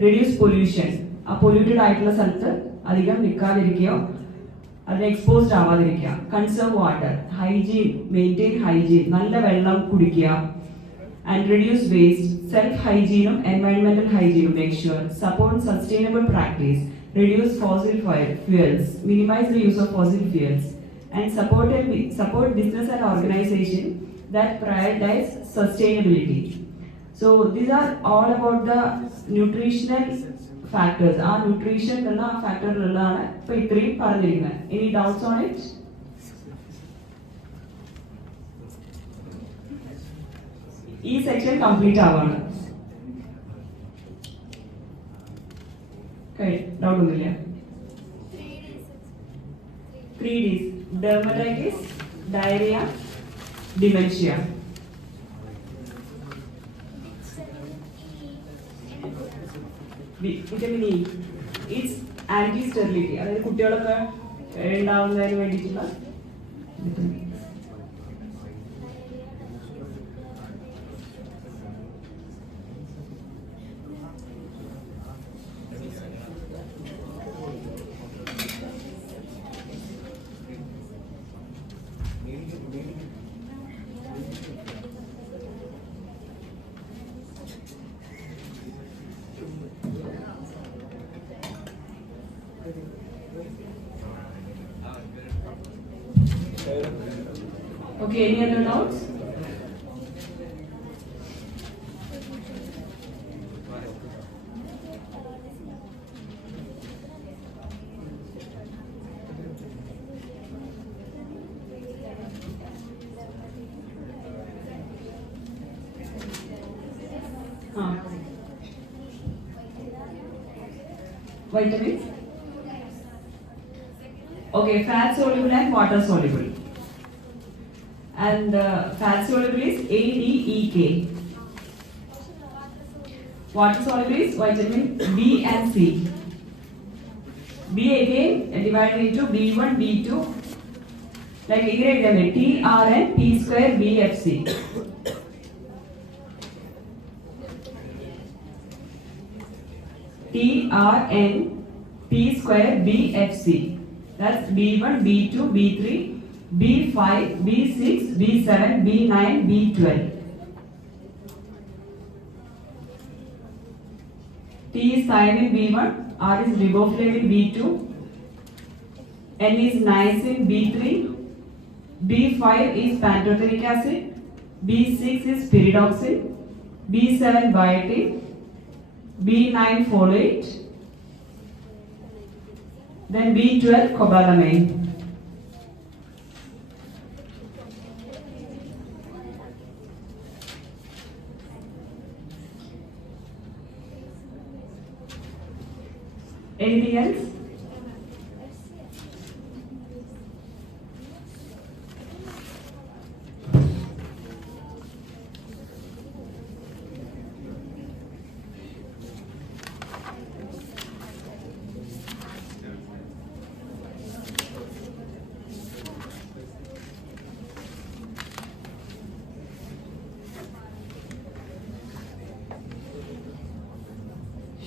reduce pollution. ആ polluted ആയിട്ടുള്ള സ്ഥലത്ത് അധികം നിൽക്കാതിരിക്കുകയോ അതിന് exposed ആവാതിരിക്കുക. Conserve water, hygiene, maintain hygiene, നല്ല വെള്ളം കുടിക്കുക. And reduce waste, self-hygiene, environmental hygiene, make sure, support sustainable practice, reduce fossil fuels, minimize the use of fossil fuels, and support business and organization that prioritize sustainability. So these are all about the nutritional factors. Our nutrition factor ഉള്ളതാണ് ഇപ്പോൾ ഇത്രയും പറഞ്ഞിരിക്കുന്നത്. Any doubts on it? ഈ section complete ആവാണ്. Doubt ഒന്നുമില്ല. 3 days dermatitis, diarrhea, dementia. Vitamin E it's anti sterility, അതായത് കുട്ടികളൊക്കെ ഉണ്ടാവുന്നതിന് വേണ്ടിയിട്ടുള്ള Okay, any other notes? Vitamins? Okay, fat soluble and water soluble. And fat soluble is ADEK. Water soluble is vitamin B and C. B again divided into B1, B2, like again TRN, P square, BFC. TRN, P square, BFC. That's B1, B2, B3, B5, B6, B7, B9, B12. T is thymine B1, R is riboflavin B2, N is niacin B3, B5 is pantothenic acid, B6 is pyridoxine, B7 biotin, B9 folate, then B12 cobalamin. Anything else?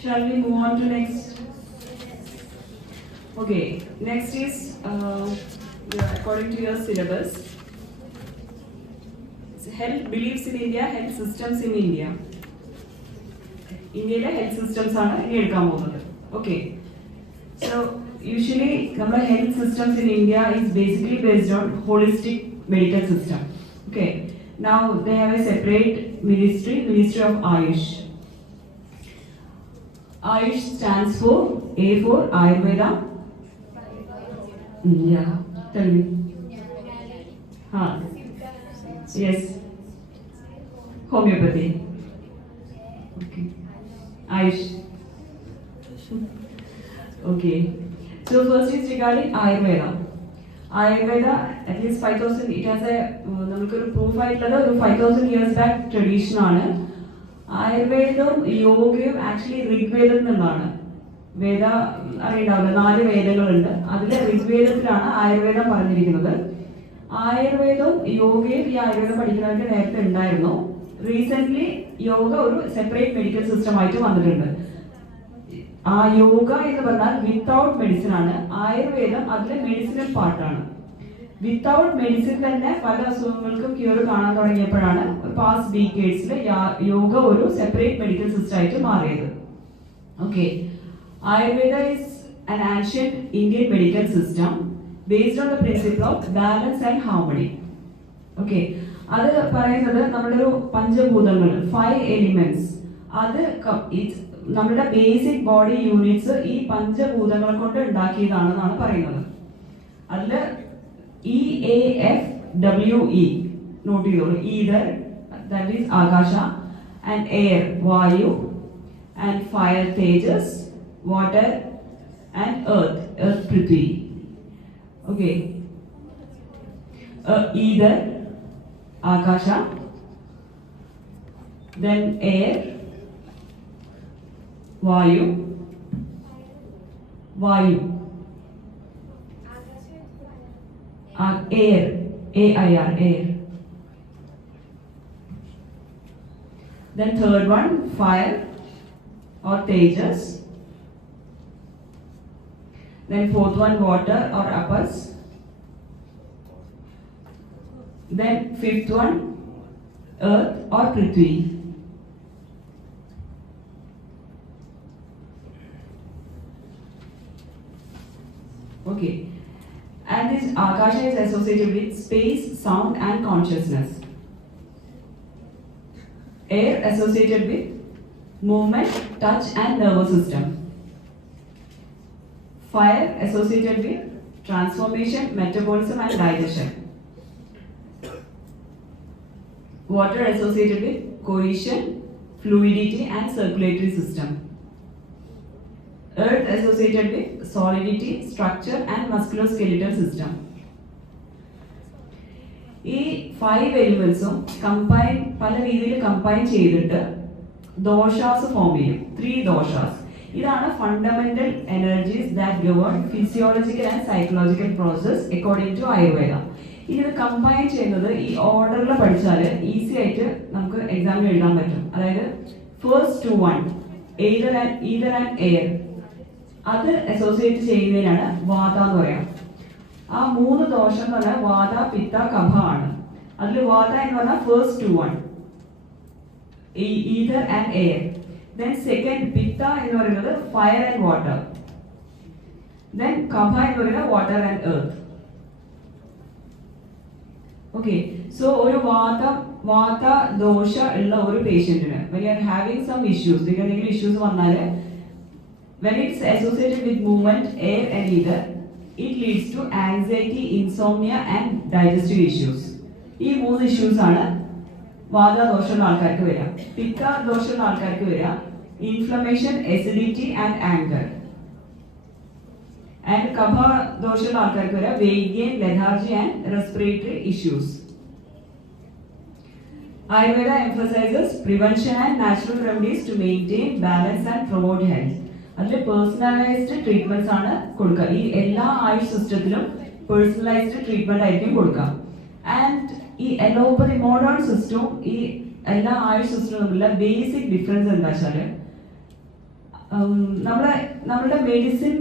Shall we move on to next? Okay, next is according to your syllabus. Health beliefs in India, health systems in India. India's health systems are okay. So usually our health systems in India is basically based on holistic medical system. Okay. Now they have a separate ministry, Ministry of Ayush. Ayush stands for A for Ayurveda. Yeah, tell me. Yes. Homeopathy. Okay. Ayush. Okay. So first is regarding Ayurveda. Ayurveda, at least 5,000, it has a proof 5,000 years back tradition. ആയുർവേദവും യോഗയും actually ഋഗ്വേദത്തിൽ നിന്നാണ്. വേദ അറിയുണ്ടാവില്ല, 4 വേദങ്ങളുണ്ട്. അതിൽ ഋഗ്വേദത്തിലാണ് ആയുർവേദം പറഞ്ഞിരിക്കുന്നത്. ആയുർവേദവും യോഗയും ഈ ആയുർവേദം പഠിക്കുന്നവർക്ക് നേരത്തെ ഉണ്ടായിരുന്നു. റീസെന്റ് യോഗ ഒരു സെപ്പറേറ്റ് മെഡിക്കൽ സിസ്റ്റം ആയിട്ട് വന്നിട്ടുണ്ട്. ആ യോഗ എന്ന് പറഞ്ഞാൽ വിത്തൗട്ട് മെഡിസിൻ ആണ്. ആയുർവേദം അതിലെ മെഡിസിനൽ പാർട്ടാണ്. വിത്തൗട്ട് മെഡിസിൻ തന്നെ പല അസുഖങ്ങൾക്കും ക്യൂർ കാണാൻ തുടങ്ങിയപ്പോഴാണ് പാസ്റ്റ് ഡീക്കേഡ്സിൽ യോഗ ഒരു സെപ്പറേറ്റ് മെഡിക്കൽ സിസ്റ്റം ആയിട്ട് മാറിയത്. Okay, Ayurveda is an ancient Indian medical system based on the principle of balance and harmony. Okay, അത് പറയുന്നത് നമ്മുടെ ഒരു പഞ്ചഭൂതങ്ങൾ 5 elements, അത് നമ്മുടെ ബേസിക് ബോഡി യൂണിറ്റ്സ് ഈ പഞ്ചഭൂതങ്ങളെ കൊണ്ട് ഉണ്ടാക്കിയതാണെന്നാണ് പറയുന്നത്. അതിൽ EAFWE നോട്ട് ചെയ്തോളൂ. Ether, that is Akasha, and air, Vayu, and fire, Tejas, water, and earth, Prithvi. Okay. ether, akasha, then air, vayu, air, air, air. Then third one, fire or tejas. Then fourth one, water or apas. Then fifth one, earth or prithvi. Okay. And this akasha is associated with space, sound and consciousness. Air associated with movement, touch and nervous system. Fire associated with transformation, metabolism and digestion. Water associated with cohesion, fluidity and circulatory system. Earth associated with solidity, structure and musculoskeletal system. ഈ 5 എലിമെന്റ്സും പല രീതിയിൽ combine ചെയ്തിട്ട് ദോഷാസ് form ചെയ്യും. 3 ദോഷാസ്. ഇതാണ് fundamental energies that govern physiological and psychological process according to Ayurveda. ഇത് combine ചെയ്യുന്നത് ഈ ഓർഡറിൽ പഠിച്ചാൽ ഈസി ആയിട്ട് നമുക്ക് എക്സാമിൽ എഴുതാൻ പറ്റും. അതായത് first two one either and air, അത് അസോസിയേറ്റ് ചെയ്യുന്നതിനാണ് വാത എന്ന് പറയാം. ആ 3 ദോഷം എന്ന് പറഞ്ഞാൽ വാത, പിത്ത, കഫ ആണ്. അതിൽ വാത എന്ന് പറഞ്ഞാൽ first two one either and air. Then second, pitta എന്ന് പറയുന്നത് fire and water. Then kapha എന്ന് പറയുന്നത് water and earth. Okay, so ഒരു വാത ദോഷ ഉള്ള ഒരു പേഷ്യന്റിന് when you are having some issues, എന്തെങ്കിലും issues വന്നാൽ when it's associated with movement, air and ether, it leads to anxiety, insomnia and digestive issues. ഈ 3 issues ആണ് വാത ദോഷമുള്ള ആൾക്കാർക്ക് വരിക. പിത്ത ദോഷമുള്ള ആൾക്കാർക്ക് വരിക inflammation, acidity and anger. And kapha ദോഷമുള്ള ആൾക്കാർക്ക് വരിക weight gain, lethargy and respiratory issues. Ayurveda emphasizes prevention and natural remedies to maintain balance and promote health. അതിൽ personalised treatments ആണ് കൊടുക്കുക. ഈ എല്ലാ ആയുഷ് സിസ്റ്റത്തിലും പേഴ്സണലൈസ്ഡ് ട്രീറ്റ്മെന്റ് ആയിരിക്കും കൊടുക്കുക. ആൻഡ് ഈ അലോപ്പതി മോഡേൺ സിസ്റ്റവും ഈ എല്ലാ ആയുഷ് സിസ്റ്റവും തമ്മിലുള്ള ബേസിക് ഡിഫറൻസ് എന്താ വെച്ചാല് നമ്മുടെ മെഡിസിൻ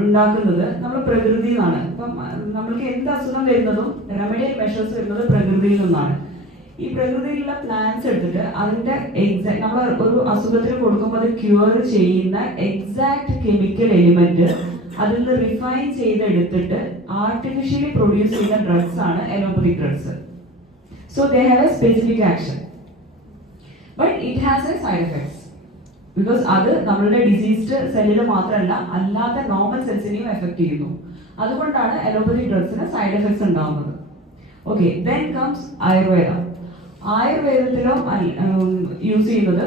ഉണ്ടാക്കുന്നത് നമ്മുടെ പ്രകൃതിയിൽ നിന്നാണ്. ഇപ്പം നമ്മൾക്ക് എന്ത് അസുഖം വരുന്നതും റെമഡിയൽ മെഷേഴ്സ് വരുന്നത് പ്രകൃതിയിൽ നിന്നാണ്. ഈ പ്രകൃതിയിലുള്ള പ്ലാന്റ്സ് എടുത്തിട്ട് അതിന്റെ നമ്മൾ ഒരു അസുഖത്തിന് കൊടുക്കുമ്പോൾ അത് ക്യൂർ ചെയ്യുന്ന എക്സാക്ട് കെമിക്കൽ എലിമെന്റ് അതിൽ നിന്ന് റിഫൈൻ ചെയ്തെടുത്തിട്ട് ആർട്ടിഫിഷ്യലി പ്രൊഡ്യൂസ് ചെയ്യുന്ന ഡ്രഗ്സ് ആണ് allopathic drugs. So they have A specific action but it has A side effects because അത് നമ്മളുടെ ഡിസീസ്ഡ് സെല്ലിൽ മാത്രമല്ല അല്ലാത്ത നോർമൽ സെൽസിനെയും എഫക്ട് ചെയ്യുന്നു. അതുകൊണ്ടാണ് അലോപ്പതിക് ഡ്രഗ്സിന് സൈഡ് എഫക്ട്സ് ഉണ്ടാവുന്നത്. Okay, then comes Ayurveda. ആയുർവേദത്തിലും യൂസ് ചെയ്യുന്നത്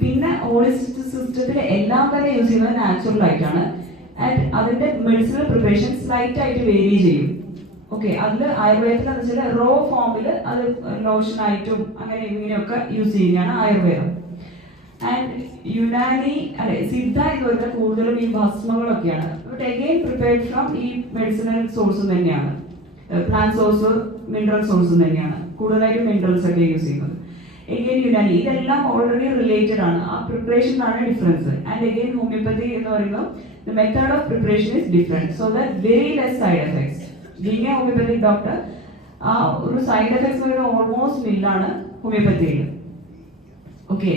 പിന്നെ ഹോളിസ്റ്റിക് സിസ്റ്റത്തിൽ എല്ലാം തന്നെ യൂസ് ചെയ്യുന്നത് നാച്ചുറൽ ആയിട്ടാണ്. ആൻഡ് അതിന്റെ മെഡിസിനൽ പ്രിപ്പറേഷൻ സ്ലൈറ്റ് ആയിട്ട് വേരി ചെയ്യും. ഓക്കെ, അതിൽ ആയുർവേദത്തിൽ എന്ന് വെച്ചാൽ റോ ഫോമിൽ അത് ലോഷൻ ആയിട്ടും അങ്ങനെ ഇങ്ങനെയൊക്കെ യൂസ് ചെയ്യുന്നതാണ് ആയുർവേദം. ആൻഡ് യുനാനി സിദ്ധ എന്ന് പറയുന്നത് കൂടുതലും ഈ ഭസ്മങ്ങളൊക്കെയാണ്. ബട്ട് അഗെയിൻ പ്രിപ്പയർഡ് ഫ്രം ഈ മെഡിസിനൽ സോഴ്സും തന്നെയാണ്, പ്ലാന്റ് സോഴ്സ്, മിനറൽ സോഴ്സും തന്നെയാണ്. കൂടുതലായിട്ടും മിനറൽസ് ഒക്കെ യൂസ് ചെയ്യുന്നത്. എഗെയിൻ യുനാനി, ഇതെല്ലാം ഓൾറെഡി റിലേറ്റഡ് ആണ്. ആ പ്രിപ്പറേഷനാണ് ഡിഫറൻസ്. ആൻഡ് എഗെയിൻ ഹോമിയോപ്പതി എന്ന് പറയുന്നത് the method of preparation is different, so that very less side effects. Being a homeopathic doctor ആ ഒരു സൈഡ് എഫക്ട്സ് വരുന്നത് ഓൾമോസ്റ്റ് നില്ലാണ് ഹോമിയോപ്പതിയിൽ. Okay,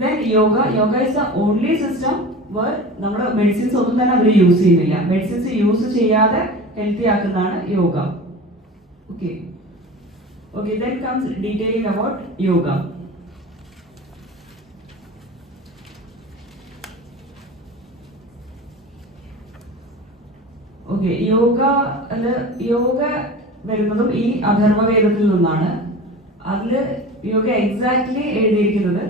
then yoga is the only system where നമ്മുടെ medicines ഒന്നും തന്നെ അവർ യൂസ് ചെയ്യുന്നില്ല. മെഡിസിൻസ് യൂസ് ചെയ്യാതെ ഹെൽത്തി ആക്കുന്നതാണ് yoga. Okay, then comes detailing about yoga. Okay, yoga വരുന്നതും ഈ അഥർവവേദത്തിൽ നിന്നാണ്. അതിൽ യോഗ എക്സാക്ട്ലി എഴുതിയിരിക്കുന്നത്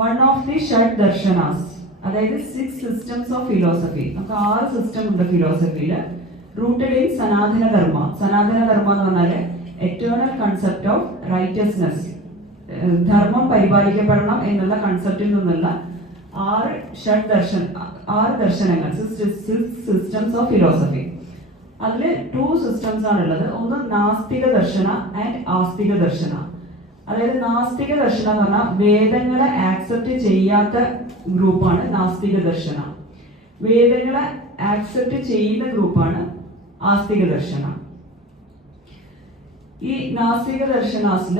വൺ ഓഫ് ദി ഷഡ് ദർശനാസ്, അതായത് 6 സിസ്റ്റംസ് ഓഫ് ഫിലോസഫി. നമുക്ക് 6 സിസ്റ്റം ഉണ്ട് ഫിലോസഫിയിൽ. റൂട്ടഡ് ഇൻ സനാതന ധർമ്മ. സനാതന ധർമ്മ എന്ന് പറഞ്ഞാൽ എറ്റേണൽ കൺസെപ്റ്റ് ഓഫ് റൈറ്റസ്നെസ്, ധർമ്മം പരിപാലിക്കപ്പെടണം എന്നുള്ള കൺസെപ്റ്റിൽ നിന്നുള്ള ആറ് ദർശനങ്ങൾ, സിസ്റ്റംസ് ഓഫ് ഫിലോസഫി. അതിൽ 2 സിസ്റ്റംസ് ആണുള്ളത്. ഒന്ന് നാസ്തിക ദർശന ആൻഡ് ആസ്തിക ദർശന. അതായത് നാസ്തിക ദർശനം എന്ന് പറഞ്ഞാൽ വേദങ്ങളെ ആക്സെപ്റ്റ് ചെയ്യാത്ത ഗ്രൂപ്പാണ് നാസ്തിക ദർശന. വേദങ്ങളെ ആക്സെപ്റ്റ് ചെയ്യുന്ന ഗ്രൂപ്പാണ് ആസ്തിക ദർശന. ഈ നാസ്തിക ദർശനാസിൽ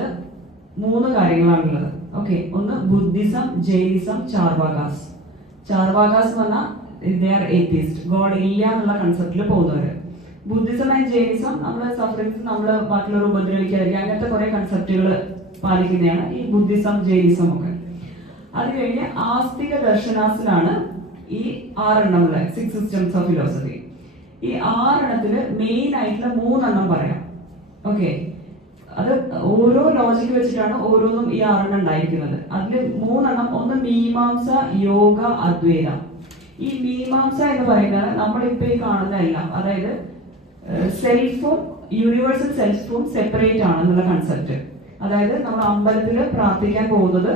3 കാര്യങ്ങളാണുള്ളത്. ഓക്കെ, ഒന്ന് ബുദ്ധിസം, ജൈനിസം, ചാർവാകാസ്. ചാർവാകാസ് എന്ന് പറഞ്ഞാൽ ദേ ആർ ഏത്തിസ്റ്റ്, ഗോഡ് ഇല്ല എന്നുള്ള കൺസെപ്റ്റിൽ പോകുന്നവര്. ബുദ്ധിസം ആൻഡ് ജൈനിസം നമ്മൾ സഫറിങ്സ്, നമ്മൾ ബാക്കിയുള്ളവർ ഉപദ്രവിക്കാതിരിക്കുക, അങ്ങനത്തെ കുറെ കൺസെപ്റ്റുകൾ പാലിക്കുന്നതാണ് ഈ ബുദ്ധിസം, ജൈനിസം ഒക്കെ. അത് കഴിഞ്ഞ് ആസ്തിക ദർശനാസിലാണ് ഈ 6 6 സിസ്റ്റംസ് ഓഫ് ഫിലോസഫി. ഈ 6 മെയിൻ ആയിട്ടുള്ള 3 പറയാം. ഓക്കെ, അത് ഓരോ ലോജിക്ക് വെച്ചിട്ടാണ് ഓരോന്നും ഈ 6 ഉണ്ടായിരിക്കുന്നത്. അതിൽ 3 ഒന്ന് മീമാംസ, യോഗ, അദ്വൈത. ഈ മീമാംസ എന്ന് പറയുന്നത് നമ്മളിപ്പോ ഈ കാണുന്നതെല്ലാം, അതായത് സെൽഫും യൂണിവേഴ്സൽ സെൽഫും സെപ്പറേറ്റ് ആണ് എന്നുള്ള കൺസെപ്റ്റ്. അതായത് നമ്മൾ അമ്പലത്തിൽ പ്രാർത്ഥിക്കാൻ പോകുന്നത്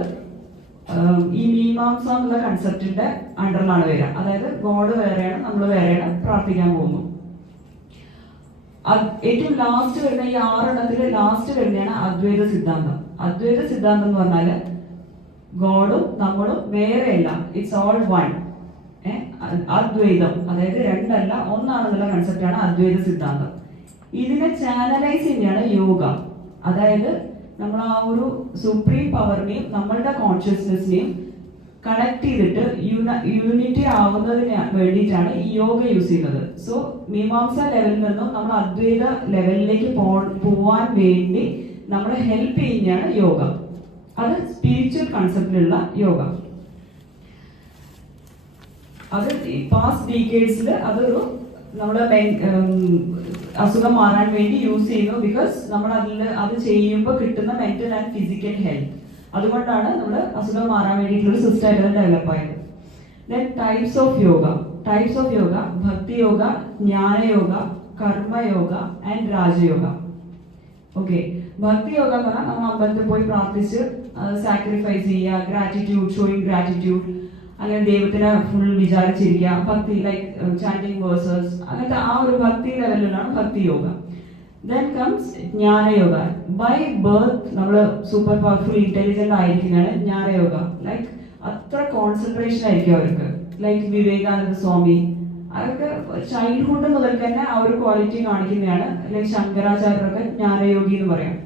ഈ മീമാംസ എന്നുള്ള കൺസെപ്റ്റിന്റെ അണ്ടറിലാണ് വരിക. അതായത് ഗോഡ് വേറെയാണ്, നമ്മൾ വേറെയാണ് പ്രാർത്ഥിക്കാൻ പോകുന്നു. ഏറ്റവും ലാസ്റ്റ് വരുന്ന ഈ 6 ലാസ്റ്റ് വരുന്നതാണ് അദ്വൈത സിദ്ധാന്തം. അദ്വൈത സിദ്ധാന്തം എന്ന് പറഞ്ഞാല് ഗോഡും നമ്മളും വേറെയല്ല, ഇറ്റ്സ് ഓൾ വൺ. അദ്വൈതം, അതായത് 2 അല്ല 1 ആണെന്നുള്ള കൺസെപ്റ്റാണ് അദ്വൈത സിദ്ധാന്തം. ഇതിനെ ചാനലൈസ് ചെയ്യുകയാണ് യോഗ. അതായത് നമ്മൾ ആ ഒരു സുപ്രീം പവറിനെയും നമ്മളുടെ കോൺഷ്യസ്നെസ്സിനെയും കണക്ട് ചെയ്തിട്ട് യൂണിറ്റി ആവുന്നതിന് വേണ്ടിയിട്ടാണ് ഈ യോഗ യൂസ് ചെയ്യുന്നത്. സോ മീമാംസ ലെവലിൽ നിന്നും നമ്മൾ അദ്വൈത ലെവലിലേക്ക് പോവാൻ വേണ്ടി നമ്മളെ ഹെൽപ്പ് ചെയ്യുന്നതാണ് യോഗ. അത് സ്പിരിച്വൽ കൺസെപ്റ്റിലുള്ള യോഗ. അത് പാസ്റ്റ് ഡീക്കേഡ്സിൽ അതൊരു നമ്മുടെ അസുഖം മാറാൻ വേണ്ടി യൂസ് ചെയ്യുന്നു. ബിക്കോസ് നമ്മൾ അത് ചെയ്യുമ്പോൾ കിട്ടുന്ന മെന്റൽ ആൻഡ് ഫിസിക്കൽ ഹെൽത്ത്, അതുകൊണ്ടാണ് നമ്മൾ അസുഖം മാറാൻ വേണ്ടിയിട്ടുള്ള സിസ്റ്റം ആയിട്ട് ഡെവലപ്പ് ആയത്. Then types of yoga. Types of yoga: ഭക്തി യോഗ, ജ്ഞാനയോഗ, കർമ്മയോഗ ആൻഡ് രാജയോഗ. ഓക്കെ, ഭക്തി യോഗ എന്ന് പറഞ്ഞാൽ നമ്മൾ അമ്പലത്തിൽ പോയി പ്രാർത്ഥിച്ച് സാക്രിഫൈസ് ചെയ്യുക, ഗ്രാറ്റിറ്റ്യൂഡ്, ഷോയിങ് ഗ്രാറ്റിറ്റ്യൂഡ്, അങ്ങനെ ദൈവത്തിനെ ഫുൾ വിചാരിച്ചിരിക്കുക, ഭക്തി ലൈക്ക് ചാൻറ്റിങ് വേഴ്സസ്, അങ്ങനത്തെ ആ ഒരു ഭക്തി ലെവലിലാണ് Bhakti Yoga. Then comes Jnanayoga. By birth നമ്മൾ സൂപ്പർ പവർഫുൾ ഇന്റലിജന്റ് ആയിരിക്കുന്നതാണ് ജ്ഞാനയോഗ. ലൈക്ക് അത്ര കോൺസെൻട്രേഷൻ ആയിരിക്കും അവർക്ക്. ലൈക്ക് വിവേകാനന്ദ സ്വാമി, അതൊക്കെ ചൈൽഡ്ഹുഡ് മുതൽ തന്നെ ആ ഒരു ക്വാളിറ്റി കാണിക്കുന്നതാണ്. ലൈക്ക് ശങ്കരാചാര്യരൊക്കെ ജ്ഞാനയോഗി എന്ന് പറയാം.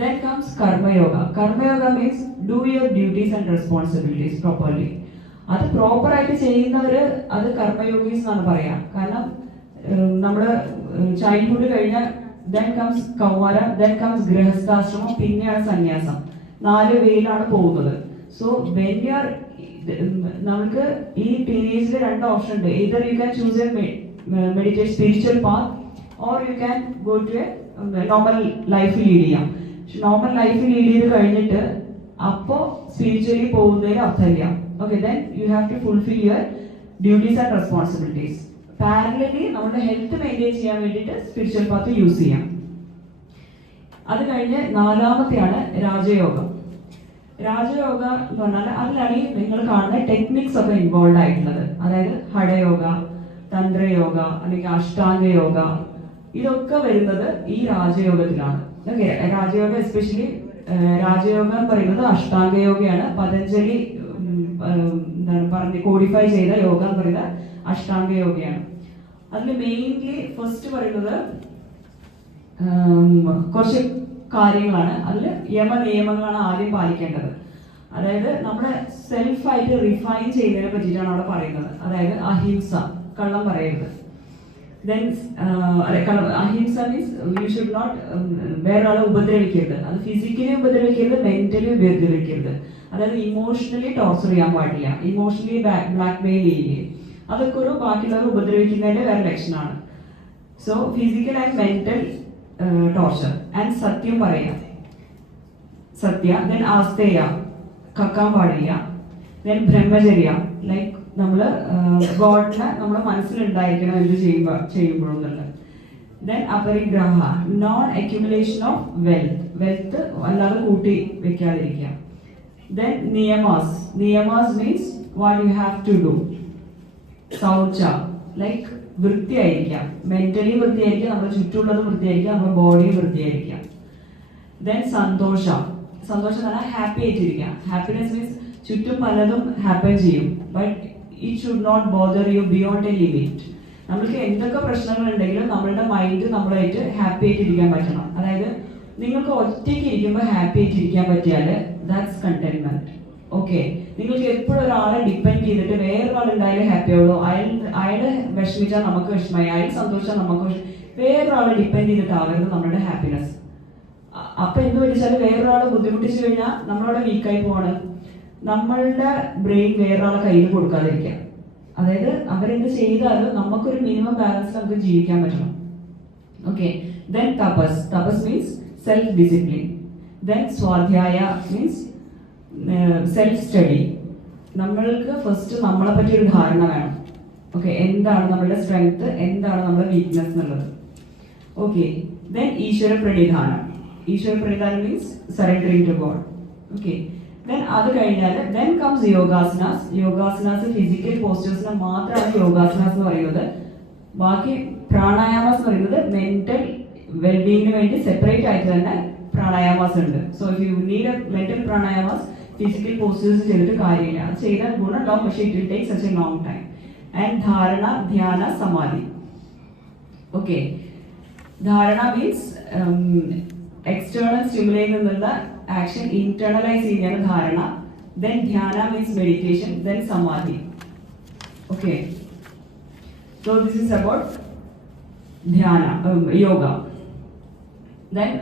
Then comes karma yoga. Karma yoga means do your duties and responsibilities properly. അത് പ്രോപ്പർ ആയിട്ട് ചെയ്യുന്നവര് അത് കർമ്മയോഗീസ് എന്നാണ് പറയാം. കാരണം നമ്മുടെ ചൈൽഡ്ഹുഡ് കഴിഞ്ഞാൽ ദെൻ കംസ് കൗമാര, ദെൻ കംസ് ഗൃഹസ്ഥാശ്രമം, പിന്നെയാണ് സന്യാസം. 4 വേയിലാണ് പോകുന്നത്. സോ വെൻ യു ആർ, നമുക്ക് ഈ ടീനേജിൽ 2 ഓപ്ഷൻ ഉണ്ട്. either you can choose a meditate spiritual path or you can go to a normal life lead ചെയ്യാം. നോർമൽ ലൈഫ് ലീഡ് ചെയ്ത് കഴിഞ്ഞിട്ട് അപ്പോ സ്പിരിച്വലി പോകുന്നതിന് അർത്ഥമില്ല. Okay, then you have to fulfil your duties and responsibilities. Parallelly നമ്മുടെ health maintain ചെയ്യാൻ വേണ്ടിയിട്ട് spiritual path use ചെയ്യാം. അത് കഴിഞ്ഞ് 4മത്തെയാണ് രാജയോഗം. രാജയോഗ എന്ന് പറഞ്ഞാൽ അതിലാണ് ഈ നിങ്ങൾ കാണുന്ന ടെക്നിക്സ് ഒക്കെ ഇൻവോൾവ് ആയിട്ടുള്ളത്. അതായത് ഹഠയോഗ, തന്ത്രയോഗ, അല്ലെങ്കിൽ അഷ്ടാംഗ യോഗ, ഇതൊക്കെ വരുന്നത് ഈ രാജയോഗത്തിലാണ്. ഓക്കെ, രാജയോഗ എസ്പെഷ്യലി രാജയോഗ എന്ന് പറയുന്നത് അഷ്ടാംഗ യോഗയാണ്. പതഞ്ജലി എന്താണ് പറഞ്ഞ് കോഡിഫൈ ചെയ്ത യോഗ എന്ന് പറയുന്നത് അഷ്ടാംഗ യോഗയാണ്. അതിൽ മെയിൻലി ഫസ്റ്റ് പറയുന്നത് കുറച്ച് കാര്യങ്ങളാണ്. അതിൽ നിയമങ്ങളാണ് ആദ്യം പാലിക്കേണ്ടത്. അതായത് നമ്മളെ സെൽഫായിട്ട് റിഫൈൻ ചെയ്യുന്നതിനെ പറ്റിയിട്ടാണ് അവിടെ പറയുന്നത്. അതായത് അഹിംസ, കള്ളം പറയരുത്. Then ahimsa means you should not വേറൊരാളെ ഉപദ്രവിക്കരുത്. അത് ഫിസിക്കലി ഉപദ്രവിക്കരുത്, മെന്റലി ഉപദ്രവിക്കരുത്. അതായത് ഇമോഷണലി ടോർച്ചർ ചെയ്യാൻ പാടില്ല, ഇമോഷണലി ബ്ലാക്ക് മെയിൽ ചെയ്യുക. അതൊക്കെ ഒരു ബാക്കിയുള്ളവർ ഉപദ്രവിക്കുന്നതിന്റെ വേറെ ലക്ഷണമാണ്. So physical and mental torture. And സത്യം പറയാം, സത്യ. ദെൻ ആസ്തേയ, കക്കാൻ പാടില്ല. ദെൻ ബ്രഹ്മചര്യ, ലൈക്ക് നമ്മൾ ഗോഡിനെ നമ്മുടെ മനസ്സിലുണ്ടായിരിക്കണം എന്ത് ചെയ്യുമ്പോഴെന്നുള്ളത്. Then aparigraha, non accumulation of wealth അല്ലാതെ കൂട്ടി വെക്കാതിരിക്കുക. Then niyamas means what you have to do. Shaucha, like വൃത്തിയായിരിക്കാം, മെന്റലി വൃത്തിയായിരിക്കുക, നമ്മുടെ ചുറ്റുമുള്ളത് വൃത്തിയായിരിക്കുക, നമ്മുടെ ബോഡിയും വൃത്തിയായിരിക്കുക. ദെൻ സന്തോഷം എന്ന് പറഞ്ഞാൽ ഹാപ്പി ആയിട്ടിരിക്കുക. ഹാപ്പിനെസ് മീൻസ് ചുറ്റും പലതും ഹാപ്പൻ ചെയ്യും, but it should not bother you beyond a limit. നമ്മൾക്ക് എന്തൊക്കെ പ്രശ്നങ്ങൾ ഉണ്ടെങ്കിലും നമ്മളുടെ മൈൻഡ് നമ്മളായിട്ട് ഹാപ്പി ആയിട്ടിരിക്കാൻ പറ്റണം. അതായത് നിങ്ങൾക്ക് ഒറ്റയ്ക്ക് ഇരിക്കുമ്പോൾ ഹാപ്പി ആയിട്ടിരിക്കാൻ പറ്റിയാൽ ദാറ്റ്സ് കണ്ടെന്റ്മെന്റ്. ഓക്കെ, നിങ്ങൾക്ക് എപ്പോഴും ഒരാളെ ഡിപ്പെൻഡ് ചെയ്തിട്ട് വേറൊരാൾ ഉണ്ടായാലും ഹാപ്പി ആവുള്ളൂ, അയാൾ വിഷമിച്ചാൽ നമുക്ക് വിഷമമായി, അയാൾ സന്തോഷിച്ചാൽ നമുക്ക് വേറൊരാളെ ഡിപ്പെൻഡ് ചെയ്തിട്ടാവരുത് നമ്മുടെ ഹാപ്പിനെസ്. അപ്പൊ എന്ത് വെച്ചാൽ വേറൊരാളെ ബുദ്ധിമുട്ടിച്ചു കഴിഞ്ഞാൽ നമ്മളവിടെ വീക്കായി പോവാണ്. നമ്മളുടെ ബ്രെയിൻ വേറൊരാളെ കയ്യിൽ കൊടുക്കാതിരിക്കുക. അതായത് അവരെന്ത് ചെയ്താലും നമുക്കൊരു മിനിമം ബാലൻസ് നമുക്ക് ജീവിക്കാൻ പറ്റണം. Okay, then tapas means self discipline. Then svadhyaya means self study. നമ്മൾക്ക് ഫസ്റ്റ് നമ്മളെ പറ്റി ഒരു ധാരണ വേണം. ഓക്കെ, എന്താണ് നമ്മളുടെ സ്ട്രെങ്ത്, എന്താണ് നമ്മുടെ വീക്ക്നെസ് എന്നുള്ളത്. Okay, then Ishvara pranidhanam means surrendering to God. Okay, then അത് കഴിഞ്ഞാൽ ദെൻ കംസ് യോഗാസനാസ് ഫിസിക്കൽ പോസ്റ്റേഴ്സിനെ മാത്രമാണ് യോഗാസനാസ് എന്ന് പറയുന്നത്. ബാക്കി പ്രാണായാമാസ് എന്ന് പറയുന്നത് മെന്റൽ വെൽബീയിങ്ങിന് വേണ്ടി സെപ്പറേറ്റ് ആയിട്ട് തന്നെ പ്രാണായാമാസ് ഉണ്ട്. So if you need a mental pranayamas physical postures ചെയ്തിട്ട് കാര്യമില്ല. അത് ചെയ്താൽ ഗുണമുണ്ടാവും, പക്ഷേ it will take such a long time. And dharana, dhyana, സമാധി. ഓക്കെ, ധാരണ മീൻസ് എക്സ്റ്റേണൽ സ്റ്റിമുലയിൽ നിന്നുള്ള ആക്ഷൻ ഇന്റേണലൈസ് ചെയ്യുകയാണ് ധാരണ. ദെൻ ധ്യാന മീൻസ് മെഡിറ്റേഷൻ. ദെൻ സമാധി. Okay, so this is about ധ്യാന, യോഗ. ദെൻ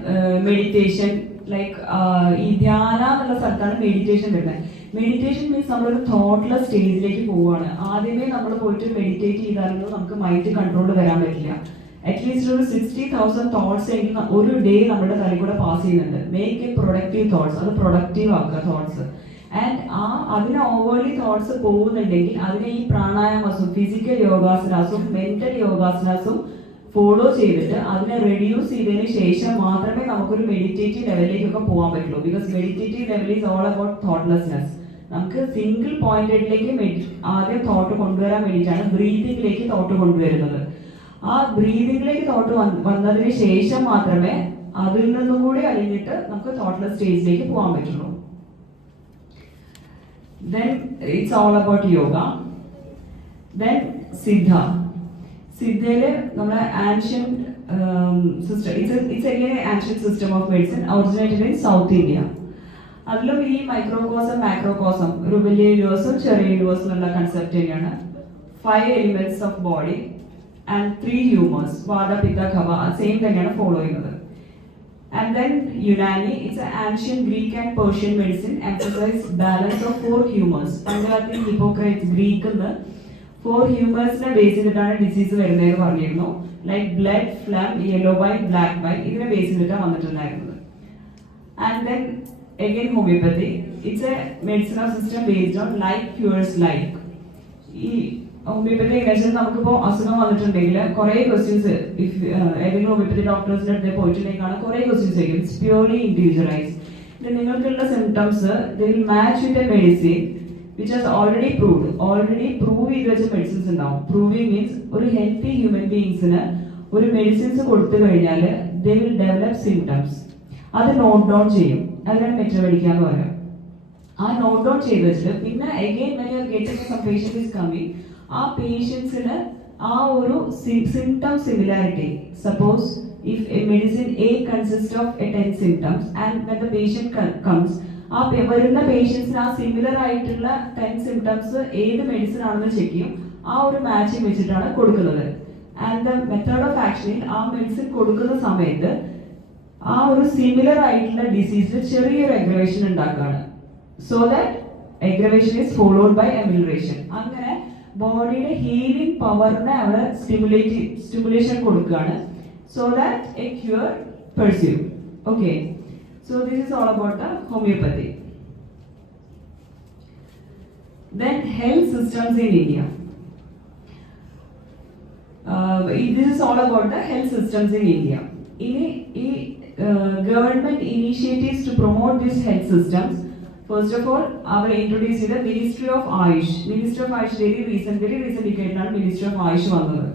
മെഡിറ്റേഷൻ, ലൈക്ക് ഈ ധ്യാന എന്നുള്ള സ്ഥലത്താണ് മെഡിറ്റേഷൻ വരുന്നത്. മെഡിറ്റേഷൻ മീൻസ് നമ്മളൊരു തോട്ട്ലെസ് സ്റ്റേജിലേക്ക് പോവുകയാണ്. ആദ്യമേ നമ്മൾ പോയിട്ട് മെഡിറ്റേറ്റ് ചെയ്താലൊന്നും നമുക്ക് മൈൻഡ് കൺട്രോൾ വരാൻ പറ്റില്ല. അറ്റ്ലീസ്റ്റ് ഒരു 60,000 തോട്ട്സ് എങ്കിലും ഒരു ഡേ നമ്മുടെ തലയിൽ കൂടെ പാസ് ചെയ്യുന്നുണ്ട്. മേക്ക് എ പ്രൊഡക്റ്റീവ് തോട്ട്സ്, അത് പ്രൊഡക്റ്റീവ് ആക്കുക തോട്ട്സ്. ആൻഡ് അതിന് ഓവർലി തോട്ട്സ് പോകുന്നുണ്ടെങ്കിൽ അതിനെ ഈ പ്രാണായാമസും ഫിസിക്കൽ യോഗാസനാസും മെന്റൽ യോഗാസനാസും ഫോളോ ചെയ്തിട്ട് അതിനെ റെഡ്യൂസ് ചെയ്തതിന് ശേഷം മാത്രമേ നമുക്കൊരു മെഡിറ്റേറ്റീവ് ലെവലിലേക്കൊക്കെ പോകാൻ പറ്റുള്ളൂ. Because meditative level is all about thoughtlessness. നമുക്ക് സിംഗിൾ പോയിന്റിലേക്ക് ആദ്യം തോട്ട് കൊണ്ടുവരാൻ വേണ്ടിയിട്ടാണ് ബ്രീതിങ്ങിലേക്ക് തോട്ട് കൊണ്ടുവരുന്നത്. ആ ബ്രീതിങ്ങിലേക്ക് തോട്ട് വന്നതിന് ശേഷം മാത്രമേ അതിൽ നിന്നും കൂടി അലിഞ്ഞിട്ട് നമുക്ക് തോട്ട്ലെസ് സ്റ്റേജിലേക്ക് പോകാൻ പറ്റുള്ളൂ. Then it's all about yoga. Then Siddha. സിദ്ധയില് നമ്മുടെ ancient system, it's again ancient system of medicine originated in south India. അതിലും ഈ മൈക്രോകോസം മാക്രോകോസം, ഒരു വലിയ യൂണിവേഴ്സും ചെറിയ യൂണിവേഴ്സും എന്നുള്ള കൺസെപ്റ്റ് തന്നെയാണ്. 5 elements of body and 3 humours, vata pitta kapha, same തന്നെയാണ് ഫോളോ ചെയ്യുന്നത്. And then Unani, it's an ancient Greek and Persian medicine, emphasized balance of 4 humors. പണ്ടുകാലത്ത് ഹിപ്പോക്രൈറ്റ്സ് ഗ്രീക്കിൽ നിന്ന് 4 ഹ്യൂമേഴ്സിനെ ബേസ് ചെയ്തിട്ടാണ് ഡിസീസ് വരുന്നതെന്ന് പറഞ്ഞിരുന്നു. Like blood, phlegm, yellow bile, black bile, ഇതിനെ ബേസ് ചെയ്തിട്ടാണ് വന്നിട്ടുണ്ടായിരുന്നത്. And then again homeopathy, it's a medicinal system based on like cures like. ഈ ഹോമിയോപ്പതി എങ്ങനെയാണെന്ന് നമുക്കിപ്പോൾ അസുഖം വന്നിട്ടുണ്ടെങ്കിൽ കുറേ ക്വസ്റ്റ്യൻസ്, ഏതെങ്കിലും ഹോമിയോപ്പതി ഡോക്ടേഴ്സിന്റെ അടുത്ത് പോയിട്ടുണ്ടെങ്കിൽ കുറേ ക്വസ്റ്റ്യൻസ് ആയിരിക്കും. It's purely individualise. നിങ്ങൾക്കുള്ള symptoms they will match with a medicine which has already prove ചെയ്ത് വെച്ച മെഡിസിൻസ് ഉണ്ടാവും. പ്രൂവിങ് മീൻസ് ഒരു ഹെൽത്തി ഹ്യൂമൻ ബീങ്സിന് ഒരു മെഡിസിൻസ് കൊടുത്തു കഴിഞ്ഞാൽ ദേ വിൽ ഡെവലപ്പ് സിംറ്റംസ്. അത് നോട്ട് ഡൗൺ ചെയ്യും, അതിനാണ് മെറ്റമേഡിക്ക എന്ന് പറയാം. ആ നോട്ട് ഡൗൺ ചെയ്ത് വെച്ചിട്ട് പിന്നെ again when you are getting some patient is coming, ആ പേഷ്യൻസിന് ആ ഒരു symptom similarity, suppose if a medicine A consists of 10 symptoms and when the patient comes, ആ വരുന്ന പേഷ്യൻസിന് ആ സിമിലർ ആയിട്ടുള്ള 10 സിംറ്റംസ് ഏത് മെഡിസിൻ ആണെന്ന് ചെക്ക് ചെയ്യും. ആ ഒരു മാച്ചിങ് വെച്ചിട്ടാണ് കൊടുക്കുന്നത്. ആൻഡ് ദ മെത്തേഡ് ഓഫ് ആക്ഷനിൽ ആ മെഡിസിൻ കൊടുക്കുന്ന സമയത്ത് ആ ഒരു സിമിലർ ആയിട്ടുള്ള ഡിസീസിൽ ചെറിയൊരു അഗ്രവേഷൻ ഉണ്ടാക്കുകയാണ്. So that aggravation is followed by amelioration. അങ്ങനെ ബോഡിയുടെ ഹീലിംഗ് പവറിനെ അവിടെ സ്റ്റിമുലേഷൻ കൊടുക്കുകയാണ്. So that a cure pursue. Okay, so this is all about the homeopathy. Then health systems in India. This is all about the health systems in India. Government initiatives to promote these health systems. First of all, I will introduce the Ministry of Ayush. Ministry of Ayush very recently created Ministry of Ayush vannathu.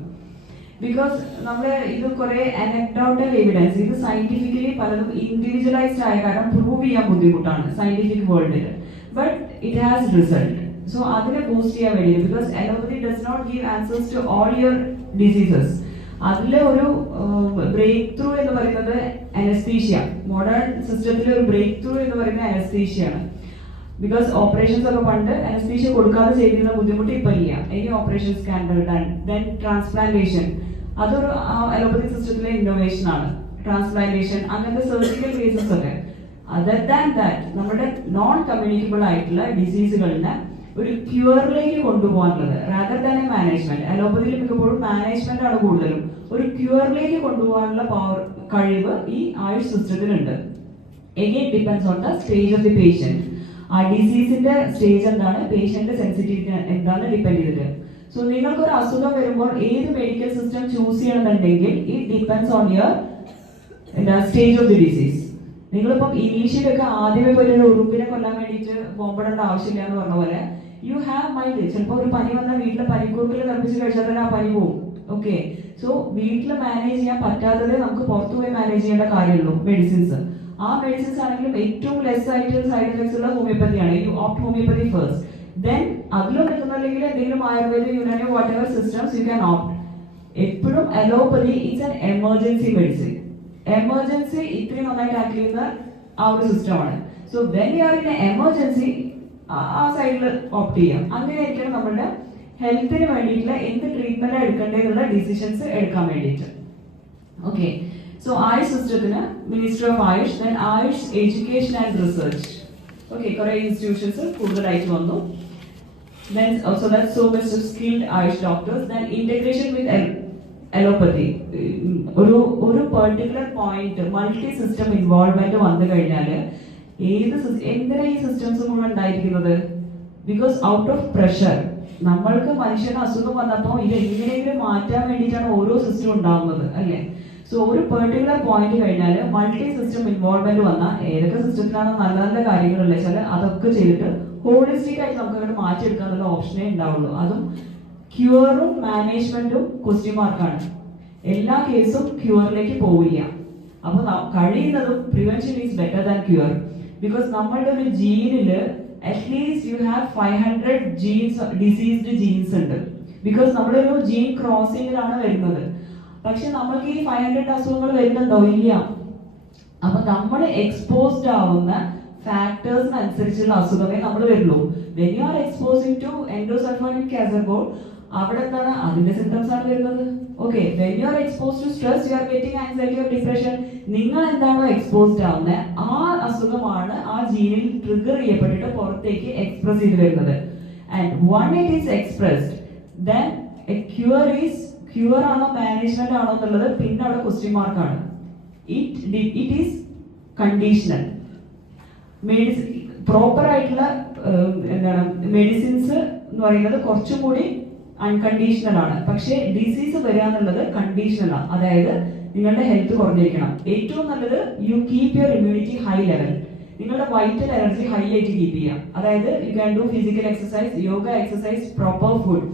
Because നമ്മൾ ഇത് കുറേ anecdotal evidence, ഇത് scientifically പലതും individualised ആയ കാരണം prove ചെയ്യാൻ ബുദ്ധിമുട്ടാണ് scientific വേൾഡിൽ, but it has result. So അതിനെ ബൂസ്റ്റ് ചെയ്യാൻ വേണ്ടി, because allopathy does not give answers to all your diseases. അതിലെ ഒരു ബ്രേക്ക് ത്രൂ എന്ന് പറയുന്നത് അനസ്തീഷ്യ. മോഡേൺ സിസ്റ്റത്തിലെ ഒരു ബ്രേക്ക് ത്രൂ എന്ന് പറയുന്നത് അനസ്തീഷ്യയാണ്. ബിക്കോസ് ഓപ്പറേഷൻസ് ഒക്കെ പണ്ട് അനസ്തീഷ്യ കൊടുക്കാതെ ചെയ്തിരുന്ന ബുദ്ധിമുട്ട് ഇപ്പം ഇല്ല. Any operations can be done. Then transplantation, അതൊരു അലോപ്പതി സിസ്റ്റത്തിലെ ഇന്നോവേഷൻ ആണ്. ട്രാൻസ്പ്ലാന്റേഷൻ, അങ്ങനത്തെ സർജിക്കൽ കേസസ് ഒക്കെ. അതർ ദാൻ ദാറ്റ് നമ്മുടെ നോൺ കമ്മ്യൂണിക്കബിൾ ആയിട്ടുള്ള ഡിസീസുകളിനെ ഒരു ക്യൂറിലേക്ക് കൊണ്ടുപോകാനുള്ളത്, റാദർ ദാൻ എ മാനേജ്മെന്റ്. അലോപ്പതിയിൽ മിക്കപ്പോഴും മാനേജ്മെന്റ് ആണ് കൂടുതലും. ഒരു ക്യൂറിലേക്ക് കൊണ്ടുപോകാനുള്ള കഴിവ് ഈ ആയുഷ് സിസ്റ്റത്തിനുണ്ട്. Again depends on the stage of the patient. ആ ഡിസീസിന്റെ സ്റ്റേജ് എന്താണ്, പേഷ്യന്റ് സെൻസിറ്റിവിറ്റി എന്താണ് ഡിപ്പെൻഡ് ചെയ്തിട്ട്. സോ നിങ്ങൾക്കൊരു അസുഖം വരുമ്പോൾ ഏത് മെഡിക്കൽ സിസ്റ്റം ചൂസ് ചെയ്യണമെന്നുണ്ടെങ്കിൽ it depends on your stage of the disease. നിങ്ങളിപ്പം ഇനീഷ്യലൊക്കെ ആദ്യമേ പോയിട്ട് ഒരു ഉറുമ്പിനെ കൊല്ലാൻ വേണ്ടിയിട്ട് ബോംബിടേണ്ട ആവശ്യമില്ല എന്ന് പറഞ്ഞ പോലെ യു ഹാവ് മൈൻഡ്. ചിലപ്പോൾ ഒരു പനി വന്നാൽ വീട്ടിലെ പനിക്കൂർക്കൽ നിർമ്മിച്ച് കഴിച്ചാൽ തന്നെ ആ പനി പോകും. ഓക്കെ, സോ വീട്ടിൽ മാനേജ് ചെയ്യാൻ പറ്റാത്തതേ നമുക്ക് പുറത്തു പോയി മാനേജ് ചെയ്യേണ്ട കാര്യമുള്ളൂ മെഡിസിൻസ്. ആ മെഡിസിൻസ് ആണെങ്കിലും ഏറ്റവും ലെസ് ആയിട്ട് സൈഡ് എഫക്ട്സ് ഉള്ള ഹോമിയോപ്പതിയാണ്. You opt homeopathy first. Then അതിലും നിൽക്കുന്നില്ലെങ്കിൽ എന്തെങ്കിലും Ayurveda, Unani, whatever systems you can opt. എപ്പോഴും allopathy it's an emergency medicine. Emergency ഇത്രയും നന്നായി ടാക്കിൾ ചെയ്യുന്ന ആ ഒരു സിസ്റ്റമാണ്. So when you are in emergency ആ സൈഡിൽ ഓപ്റ്റ് ചെയ്യാം. അങ്ങനെയായിരിക്കണം നമ്മുടെ ഹെൽത്തിന് വേണ്ടിയിട്ടുള്ള എന്ത് ട്രീറ്റ്മെന്റ് എടുക്കേണ്ടതെന്നുള്ള ഡിസിഷൻസ് എടുക്കാൻ വേണ്ടിയിട്ട്. ഓക്കെ, സോ ആയുഷ് സിസ്റ്റത്തിന് ministry of Ayush, then Ayush education and research. Okay, കുറെ ഇൻസ്റ്റിറ്റ്യൂഷൻസ് കൂടുതലായിട്ട് വന്നു. Then also that's so much of skilled Ayush doctors. Then integration with allopathy. ഒരു particular point multi system involvement വന്നു കഴിഞ്ഞാൽ എന്തിനാ ഈ സിസ്റ്റംസ് മുഴുവൻ ഉണ്ടായിരിക്കുന്നത്? ബിക്കോസ് ഔട്ട് ഓഫ് പ്രഷർ നമ്മൾക്ക് മനുഷ്യന് അസുഖം വന്നപ്പോൾ ഇത് എങ്ങനെയെങ്കിലും മാറ്റാൻ വേണ്ടിയിട്ടാണ് ഓരോ സിസ്റ്റം ഉണ്ടാവുന്നത്, അല്ലേ? സോ ഒരു പെർട്ടിക്കുലർ പോയിന്റ് കഴിഞ്ഞാൽ മൾട്ടി സിസ്റ്റം ഇൻവോൾവ്മെന്റ് വന്നാൽ ഏതൊക്കെ സിസ്റ്റത്തിലാണ് നല്ല നല്ല കാര്യങ്ങളുള്ളത് വെച്ചാൽ അതൊക്കെ ചെയ്തിട്ട് ഹോളിസ്റ്റിക് ആയിട്ട് നമുക്ക് അങ്ങോട്ട് മാറ്റിയെടുക്കാനുള്ള ഓപ്ഷനേ ഉണ്ടാവുള്ളൂ. അതും ക്യൂറും മാനേജ്മെന്റും ക്വസ്റ്റ്യൻ മാർക്കാണ്. എല്ലാ കേസും ക്യൂറിലേക്ക് പോവില്ല. അപ്പൊ കഴിയുന്നതും prevention is better than cure. Because നമ്മളുടെ ഒരു ജീനില് at least you have 500 genes, diseased genes ഉണ്ട്. ബിക്കോസ് നമ്മളൊരു ജീൻ ക്രോസിംഗിലാണ് വരുന്നത്. പക്ഷെ നമ്മൾക്ക് ഈ 500 അസുഖങ്ങൾ വരുന്നുണ്ടോ? ഇല്ല. അപ്പൊ നമ്മൾ എക്സ്പോസ്ഡ് ആവുന്ന ഫാക്ടേഴ്സിനനുസരിച്ചുള്ള അസുഖമേ നമ്മൾ വരുള്ളൂ. When you are exposing to endosulfanic Kasaragod, അവിടെ എന്താണ് അതിന്റെ സിംറ്റംസ് ആണ് വരുന്നത്. Okay, when you are expose to stress, you are getting anxiety or depression. നിങ്ങൾ എന്താണോ എക്സ്പോസ്ഡ് ആവുന്നത് ആ അസുഖമാണ് ആ ജീനിൽ ട്രിഗർ ചെയ്യപ്പെട്ടിട്ട് പുറത്തേക്ക് എക്സ്പ്രസ് ചെയ്ത് വരുന്നത്. And one it is expressed, then a cure is, cure ആണോ മാനേജ്മെന്റ് ആണോ എന്നുള്ളത് പിന്നെ അവിടെ ക്വസ്റ്റ്യൻ മാർക്കാണ്. It is conditional. പ്രോപ്പർ ആയിട്ടുള്ള എന്താണ് മെഡിസിൻസ് എന്ന് പറയുന്നത് കുറച്ചും കൂടി അൺകണ്ടീഷണൽ ആണ്. പക്ഷേ ഡിസീസ് വരിക എന്നുള്ളത് കണ്ടീഷണൽ ആണ്. അതായത് നിങ്ങളുടെ ഹെൽത്ത് കുറഞ്ഞിരിക്കണം. ഏറ്റവും നല്ലത് you keep your immunity high level. നിങ്ങളുടെ വൈറ്റൽ എനർജി ഹൈ ആയിട്ട് കീപ്പ് ചെയ്യാം. അതായത് you can do physical exercise, yoga exercise, proper food.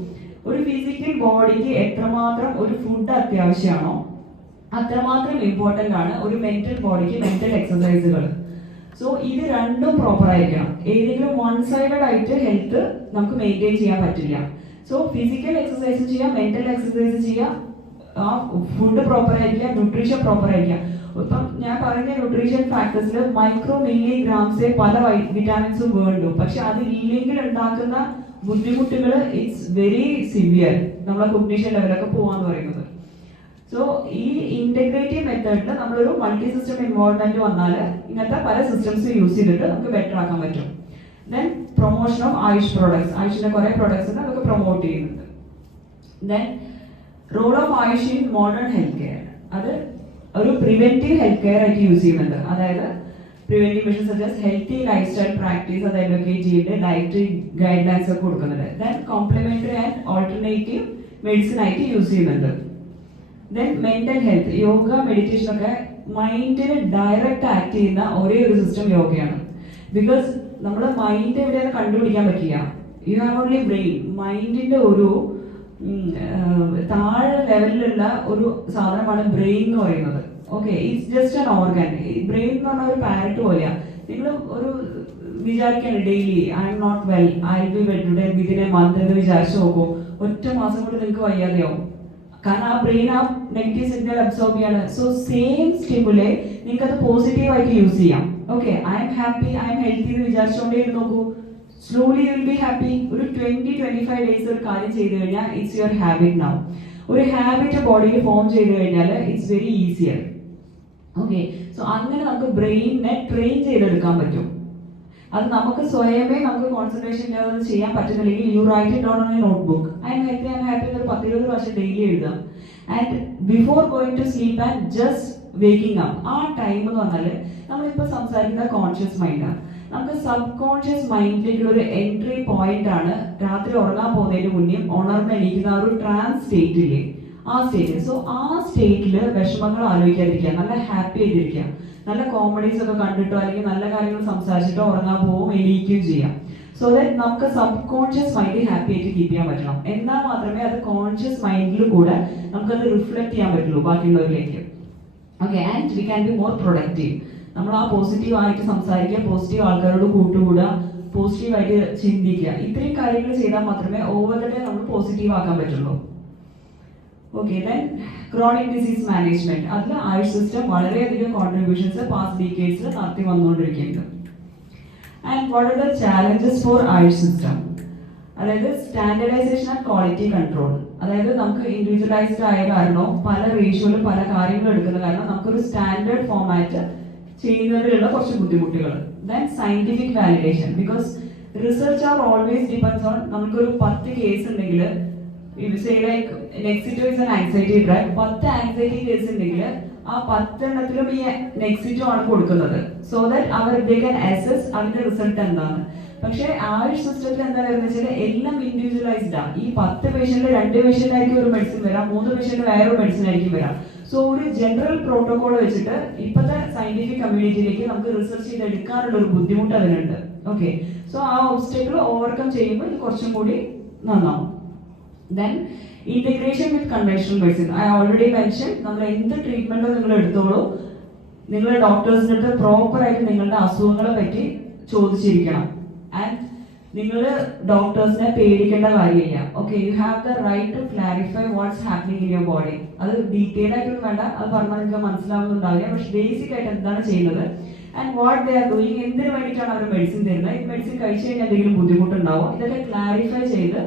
ഒരു ഫിസിക്കൽ ബോഡിക്ക് എത്രമാത്രം ഒരു ഫുഡ് അത്യാവശ്യമാണോ അത്രമാത്രം ഇമ്പോർട്ടൻ്റ് ആണ് ഒരു മെന്റൽ ബോഡിക്ക് മെന്റൽ എക്സസൈസുകൾ. സോ ഇത് രണ്ടും പ്രോപ്പർ ആയിരിക്കണം. ഏതെങ്കിലും വൺ സൈഡഡ് ആയിട്ട് ഹെൽത്ത് നമുക്ക് മെയിൻറ്റെയിൻ ചെയ്യാൻ പറ്റില്ല. സോ ഫിസിക്കൽ എക്സസൈസ് ചെയ്യാം, മെന്റൽ എക്സസൈസ് ചെയ്യാം, ആ ഫുഡ് പ്രോപ്പർ ആയിരിക്കാം, ന്യൂട്രീഷൻ പ്രോപ്പർ ആയിരിക്കാം. ഇപ്പം ഞാൻ പറഞ്ഞ ന്യൂട്രീഷൻ ഫാക്ടേഴ്സിൽ മൈക്രോ മില്ലിഗ്രാംസേ പല വിറ്റാമിൻസും വേണ്ടു. പക്ഷെ അത് ഇല്ലെങ്കിൽ ഉണ്ടാക്കുന്ന ബുദ്ധിമുട്ടുകൾ ഇറ്റ്സ് വെരി സിവിയർ. നമ്മളെ കോഗ്നിഷൻ ലെവലൊക്കെ പോവാന്ന് പറയുന്നത്. സോ ഈ ഇന്റഗ്രേറ്റീവ് മെത്തേഡിൽ നമ്മളൊരു മൾട്ടി സിസ്റ്റം ഇൻവോൾവ്മെന്റ് വന്നാൽ ഇങ്ങനത്തെ പല സിസ്റ്റംസ് യൂസ് ചെയ്തിട്ട് നമുക്ക് ബെറ്റർ ആക്കാൻ പറ്റും. Then promotion of AYUSH products. ആയുഷിന്റെ കുറെ പ്രോഡക്ട്സ് അതൊക്കെ പ്രൊമോട്ട് ചെയ്യുന്നുണ്ട്. Then role of AYUSH in modern health care. അത് ഒരു പ്രിവെന്റീവ് ഹെൽത്ത് കെയർ ആയിട്ട് യൂസ് ചെയ്യുന്നുണ്ട്. അതായത് preventive measures such as healthy lifestyle practice അത് അഡ്വക്കേറ്റ് ചെയ്തിട്ട് ഡയറ്ററി ഗൈഡ് ലൈൻസ് ഒക്കെ കൊടുക്കുന്നുണ്ട്. ദെൻ കോംപ്ലിമെന്ററി ആൻഡ് ഓൾട്ടർനേറ്റീവ് മെഡിസിൻ ആയിട്ട് യൂസ് ചെയ്യുന്നുണ്ട്. Then mental health, yoga meditation ഒക്കെ മൈൻഡിന് ഡയറക്റ്റ് ആക്ട് ചെയ്യുന്ന ഒരേ ഒരു സിസ്റ്റം യോഗയാണ്. ബിക്കോസ് നമ്മുടെ മൈൻഡ് എവിടെയാണ് കണ്ടുപിടിക്കാൻ പറ്റില്ല. You have only brain. മൈൻഡിന്റെ ഒരു താഴെ ലെവലിലുള്ള ഒരു സാധനമാണ് ബ്രെയിൻ എന്ന് പറയുന്നത്. Okay, it's just an organ. Brain എന്ന് പറഞ്ഞ ഒരു പാരറ്റ് പോലെയാണ്. നിങ്ങൾ ഒരു വിചാരിക്കാണ് daily I'm not well, I be well within a month എന്ന് വിചാരിച്ചു നോക്കും. ഒറ്റ മാസം കൊണ്ട് നിങ്ങൾക്ക് വയ്യാതെയാവും. കാരണം ആ ബ്രെയിൻ ആ നെഗറ്റീവ് സിഗ്നൽ അബ്സോർബ് ചെയ്യാണ്. സോ സെയിം സ്റ്റിമുലെ നിങ്ങൾക്ക് അത് പോസിറ്റീവായിട്ട് യൂസ് ചെയ്യാം. Okay, I'm happy, I'm healthy എന്ന് വിചാരിച്ചുകൊണ്ടേ നോക്കൂ. Slowly you will be happy. ഒരു 20-25 ഡേയ്സ് ഒരു കാര്യം ചെയ്തു കഴിഞ്ഞാൽ ഇറ്റ്സ് യുവർ ഹാബിറ്റ് നൗ. ഒരു ഹാബിറ്റ് ബോഡിയിൽ ഫോം ചെയ്ത് കഴിഞ്ഞാൽ it's very easier. Okay, so അങ്ങനെ നമുക്ക് ബ്രെയിനിനെ ട്രെയിൻ ചെയ്തെടുക്കാൻ പറ്റും. അത് നമുക്ക് സ്വയമേ നമുക്ക് കോൺസെൻട്രേഷൻ ഇല്ലാതെ ചെയ്യാൻ പറ്റുന്നില്ലെങ്കിൽ you write it down on a notebook. I'm happy എന്നൊരു 10-20 പ്രാവശ്യം ഡെയിലി എഴുതാം. And before going to sleep and just waking up, ആ ടൈം എന്ന് പറഞ്ഞാൽ നമ്മളിപ്പോൾ സംസാരിക്കുന്ന കോൺഷ്യസ് മൈൻഡാണ്. നമുക്ക് സബ് കോൺഷ്യസ് മൈൻഡിലേക്കുള്ള ഒരു എൻട്രി പോയിന്റ് ആണ് രാത്രി ഉറങ്ങാൻ പോകുന്നതിന് മുന്നേ ഉണർന്ന് എണീക്കുന്ന ഒരു ട്രാൻസ് സ്റ്റേറ്റില്ലേ, ആ സ്റ്റേറ്റിൽ. സോ ആ സ്റ്റേറ്റിൽ വിഷമങ്ങൾ ആലോചിക്കാതിരിക്കുക, നല്ല ഹാപ്പി ആയിട്ടിരിക്കുക. നല്ല കോമഡീസ് ഒക്കെ കണ്ടിട്ടോ അല്ലെങ്കിൽ നല്ല കാര്യങ്ങൾ സംസാരിച്ചിട്ടോ ഉറങ്ങാൻ പോവും, എണീക്കുകയും ചെയ്യാം. സോ ദാറ്റ് നമുക്ക് സബ് കോൺഷ്യസ് മൈൻഡ് ഹാപ്പി ആയിട്ട് കീപ്പ് ചെയ്യാൻ പറ്റണം. എന്നാൽ മാത്രമേ അത് കോൺഷ്യസ് മൈൻഡിൽ കൂടെ നമുക്കത് റിഫ്ലക്ട് ചെയ്യാൻ പറ്റുള്ളൂ ബാക്കിയുള്ളവരിലേക്ക്. Okay, and we can be more productive. നമ്മൾ ആ പോസിറ്റീവ് ആയിട്ട് സംസാരിക്കുക, പോസിറ്റീവ് ആൾക്കാരോട് കൂട്ടുകൂടുക, പോസിറ്റീവായിട്ട് ചിന്തിക്കുക. ഇത്രയും കാര്യങ്ങൾ ചെയ്താൽ മാത്രമേ ഓവർ ദ ഡേ നമ്മൾ പോസിറ്റീവ് ആക്കാൻ പറ്റുള്ളൂ. Okay, then chronic disease management, അതിൽ ആയുഷ് സിസ്റ്റം വളരെയധികം കോൺട്രിബ്യൂഷൻസ് പാസ്റ്റ് ഡീക്കേഡ്സിൽ നടത്തി വന്നുകൊണ്ടിരിക്കുന്നുണ്ട്. And what are the challenges for AYUSH system? അതായത് സ്റ്റാൻഡർഡൈസേഷൻ ആൻഡ് ക്വാളിറ്റി കൺട്രോൾ. അതായത് നമുക്ക് ഇൻഡിവിജ്വലൈസ്ഡ് ആയ കാരണം പല റേഷ്യോയിലും പല കാര്യങ്ങളും എടുക്കുന്ന കാരണം നമുക്കൊരു സ്റ്റാൻഡേർഡ് ഫോമാറ്റ് ചെയ്യുന്നതിലുള്ള കുറച്ച് ബുദ്ധിമുട്ടുകൾ. Then scientific validation, because research are always depends on. നമുക്കൊരു 10 കേസ് ഉണ്ടെങ്കിൽ Nexito is an anxiety drug, 10 anxiety case ഉണ്ടെങ്കിൽ ആ 10 എണ്ണത്തിലും ഈ നെക്സിറ്റോ ആണ് കൊടുക്കുന്നത്. സോ ദാറ്റ് അവർ ദേ ക്യാൻ അസസ് അതിന്റെ റിസൾട്ട് എന്താണ്. പക്ഷേ ആയുഷ് സിസ്റ്റത്തിൽ എന്താ വരുന്നത് വെച്ചാൽ എല്ലാം ഇൻഡിവിജ്വലൈസ്ഡ് ആണ്. ഈ 10 പേഷ്യന്റ് 2 പേഷ്യന്റായിരിക്കും ഒരു മെഡിസിൻ വരാം, 3 പേഷ്യന്റ് വേറൊരു മെഡിസിൻ ആയിരിക്കും വരാം. സോ ഒരു ജനറൽ പ്രോട്ടോകോൾ വെച്ചിട്ട് ഇപ്പോഴത്തെ സയന്റിഫിക് കമ്മ്യൂണിറ്റിയിലേക്ക് നമുക്ക് റിസർച്ച് ചെയ്തെടുക്കാനുള്ള ഒരു ബുദ്ധിമുട്ട് അതിനുണ്ട്. ഓക്കെ, സോ ആ ഒബ്സ്റ്റക്കിൾ ഓവർകം ചെയ്യുമ്പോൾ ഇത് കുറച്ചും കൂടി നന്നാവും. Then integration with conventional medicine. I already mention, നമ്മൾ എന്ത് ട്രീറ്റ്മെന്റോ നിങ്ങൾ എടുത്തോളൂ, നിങ്ങളുടെ ഡോക്ടേഴ്സിൻ്റെ അടുത്ത് പ്രോപ്പറായിട്ട് നിങ്ങളുടെ അസുഖങ്ങളെ പറ്റി ചോദിച്ചിരിക്കണം. ആൻഡ് നിങ്ങൾ ഡോക്ടേഴ്സിനെ പേടിക്കേണ്ട കാര്യമില്ല. Okay, you have the right to clarify what's happening in your body. അത് ഡീറ്റെയിൽ ആയിട്ടൊന്നും വേണ്ട, അത് പറഞ്ഞാൽ നിങ്ങൾക്ക് മനസ്സിലാവുന്നുണ്ടാവില്ല. പക്ഷെ ബേസിക് ആയിട്ട് എന്താണ് ചെയ്യുന്നത് and what they are doing, എന്തിനു വേണ്ടിയിട്ടാണ് അവർ മെഡിസിൻ തരുന്നത്, ഈ മെഡിസിൻ കഴിച്ചു കഴിഞ്ഞാൽ എന്തെങ്കിലും ബുദ്ധിമുട്ടുണ്ടാവും, ഇതൊക്കെ ക്ലാരിഫൈ ചെയ്ത്